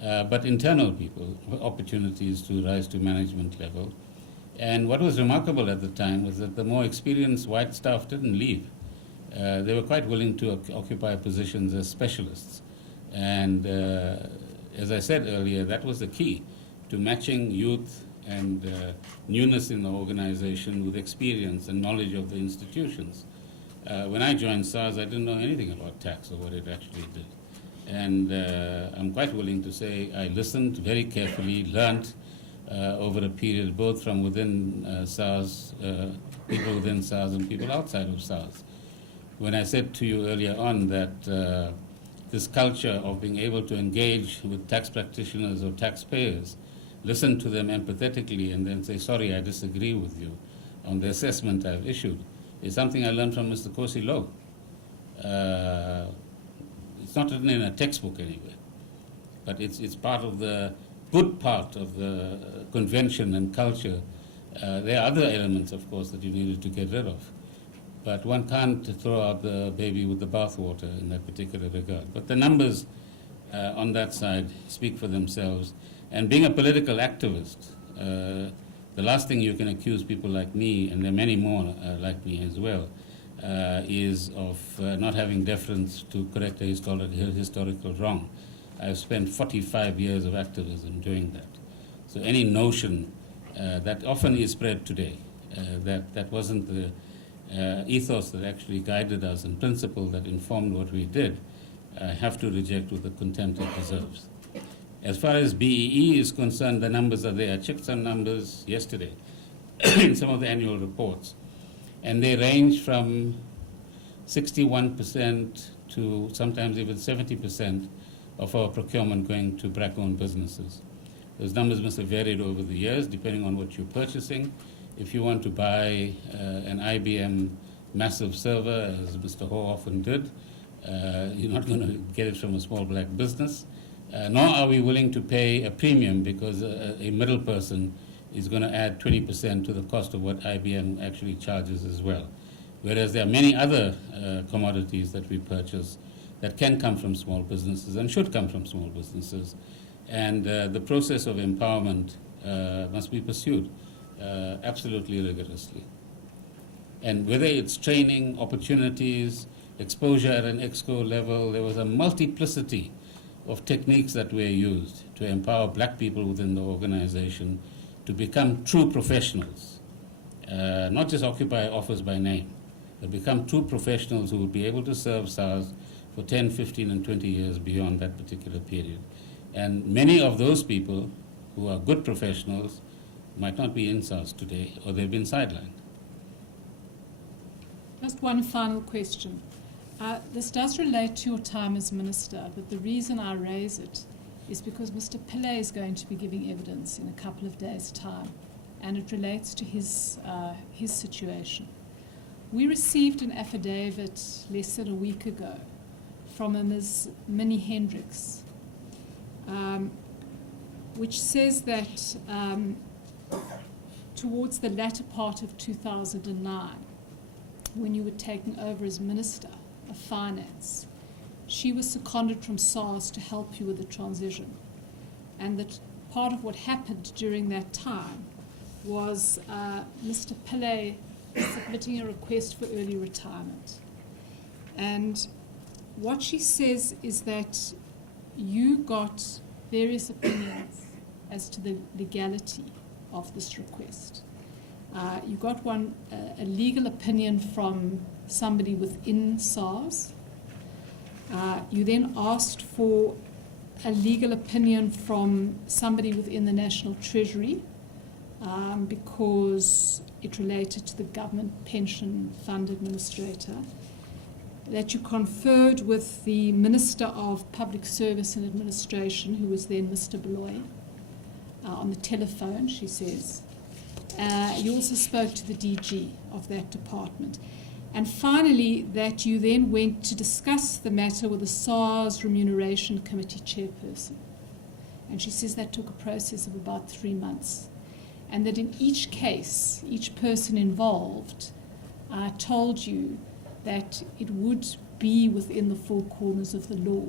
but internal people, opportunities to rise to management level. And what was remarkable at the time was that the more experienced white staff didn't leave. They were quite willing to occupy positions as specialists. And as I said earlier, that was the key to matching youth and newness in the organization with experience and knowledge of the institutions. When I joined SARS, I didn't know anything about tax or what it actually did. And I'm quite willing to say I listened very carefully, learned over a period both from within SARS, people within SARS and people outside of SARS. When I said to you earlier on that this culture of being able to engage with tax practitioners or taxpayers, listen to them empathetically and then say, sorry, I disagree with you on the assessment I've issued, is something I learned from Mr. Kosi Low. It's not written in a textbook anywhere, but it's part of the good part of the convention and culture. There are other elements, of course, that you needed to get rid of. But one can't throw out the baby with the bathwater in that particular regard. But the numbers on that side speak for themselves. And being a political activist, the last thing you can accuse people like me, and there are many more like me as well, is of not having deference to correct a historical wrong. I've spent 45 years of activism doing that. So any notion that often is spread today, that wasn't the ethos that actually guided us and principle that informed what we did, have to reject with the contempt it deserves. As far as BEE is concerned, the numbers are there. I checked some numbers yesterday in some of the annual reports, and they range from 61% to sometimes even 70% of our procurement going to black-owned businesses. Those numbers must have varied over the years, depending on what you're purchasing. If you want to buy an IBM massive server, as Mr. Ho often did, you're not going to get it from a small black business. Nor are we willing to pay a premium because a middle person is going to add 20% to the cost of what IBM actually charges as well. Whereas there are many other commodities that we purchase that can come from small businesses and should come from small businesses. And the process of empowerment must be pursued absolutely rigorously. And whether it's training, opportunities, exposure at an exco level, there was a multiplicity of techniques that were used to empower black people within the organization to become true professionals, not just occupy office by name, but become true professionals who would be able to serve SARS for 10, 15, and 20 years beyond that particular period. And many of those people who are good professionals might not be in SARS today, or they've been sidelined. Just one final question. This does relate to your time as minister, but the reason I raise it is because Mr. Pillay is going to be giving evidence in a couple of days' time, and it relates to his situation. We received an affidavit less than a week ago from a Ms. Minnie Hendricks, which says that towards the latter part of 2009, when you were taking over as Minister of Finance, she was seconded from SARS to help you with the transition. And that part of what happened during that time was Mr. Pillay submitting a request for early retirement. And what she says is that you got various opinions as to the legality of this request. You got a legal opinion from somebody within SARS. You then asked for a legal opinion from somebody within the National Treasury because it related to the Government Pension Fund Administrator, that you conferred with the Minister of Public Service and Administration, who was then Mr. Beloy, on the telephone, she says. You also spoke to the DG of that department. And finally, that you then went to discuss the matter with the SARS Remuneration Committee chairperson. And she says that took a process of about 3 months. And that in each case, each person involved told you that it would be within the four corners of the law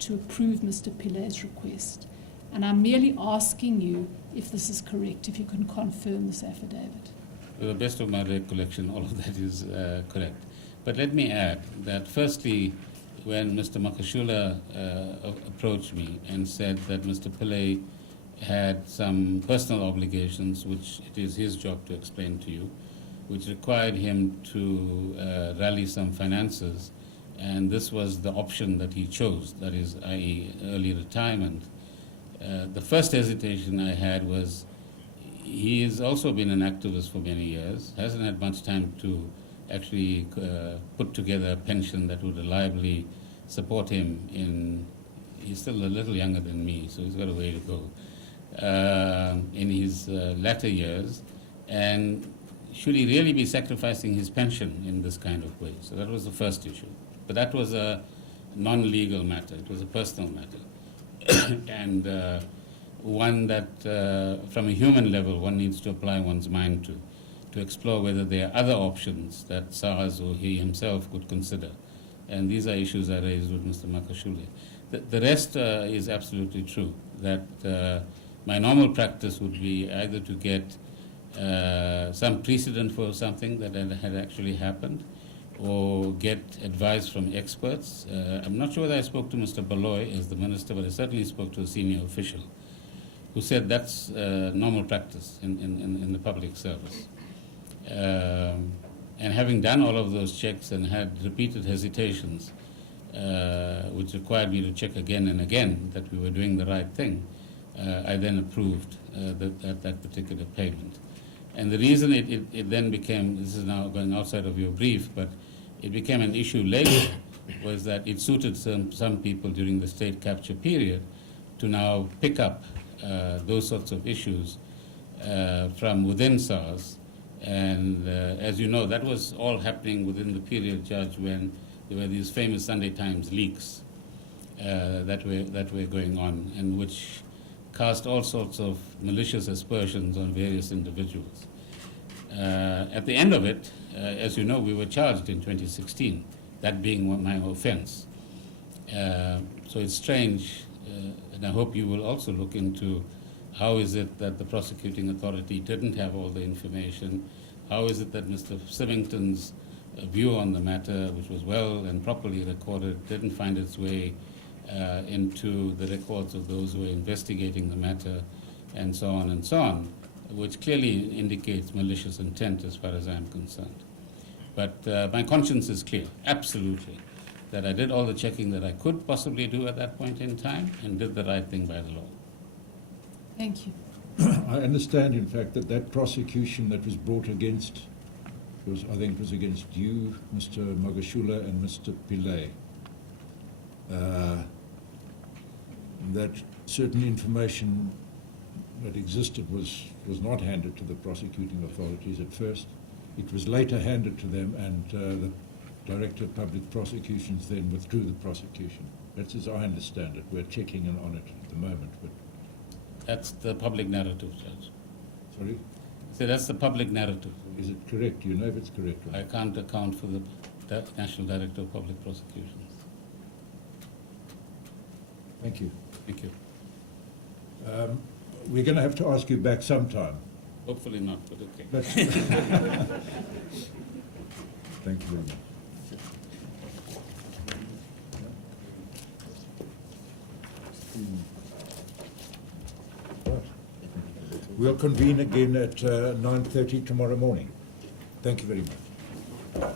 to approve Mr. Pilay's request. And I'm merely asking you if this is correct, if you can confirm this affidavit. To the best of my recollection, all of that is correct. But let me add that firstly, when Mr. Makashula approached me and said that Mr. Pillay had some personal obligations, which it is his job to explain to you, which required him to rally some finances, and this was the option that he chose, that is, i.e. early retirement. The first hesitation I had was he has also been an activist for many years, hasn't had much time to actually put together a pension that would reliably support him he's still a little younger than me, so he's got a way to go, in his latter years, and should he really be sacrificing his pension in this kind of way? So that was the first issue. But that was a non-legal matter. It was a personal matter. And one that, from a human level, one needs to apply one's mind to explore whether there are other options that SARS or he himself could consider. And these are issues I raised with Mr. Makashule. The rest is absolutely true, that my normal practice would be either to get some precedent for something that had actually happened, or get advice from experts. I'm not sure whether I spoke to Mr. Baloy as the minister, but I certainly spoke to a senior official who said that's normal practice in the public service. And having done all of those checks and had repeated hesitations, which required me to check again and again that we were doing the right thing, I then approved that particular payment. And the reason it then became, this is now going outside of your brief, but it became an issue later, was that it suited some people during the state capture period to now pick up those sorts of issues from within SARS. And as you know, that was all happening within the period, Judge, when there were these famous Sunday Times leaks that were going on, and which cast all sorts of malicious aspersions on various individuals. At the end of it, as you know, we were charged in 2016, that being my offense. So it's strange, and I hope you will also look into how is it that the prosecuting authority didn't have all the information? How is it that Mr. Sivington's view on the matter, which was well and properly recorded, didn't find its way into the records of those who were investigating the matter, and so on, which clearly indicates malicious intent as far as I'm concerned. But my conscience is clear, absolutely, that I did all the checking that I could possibly do at that point in time and did the right thing by the law. Thank you. I understand, in fact, that prosecution that was brought against, I think it was against you, Mr. Magashula, and Mr. Pillay, that certain information that existed was not handed to the prosecuting authorities at first. It was later handed to them, and the Director of Public Prosecutions then withdrew the prosecution. That's as I understand it. We're checking in on it at the moment, but... That's the public narrative, Judge. Sorry? So that's the public narrative. Is it correct? Do you know if it's correct? Or not? I can't account for the National Director of Public Prosecutions. Thank you. Thank you. We're going to have to ask you back sometime. Hopefully not, but okay. Thank you very much. We'll convene again at 9:30 tomorrow morning. Thank you very much.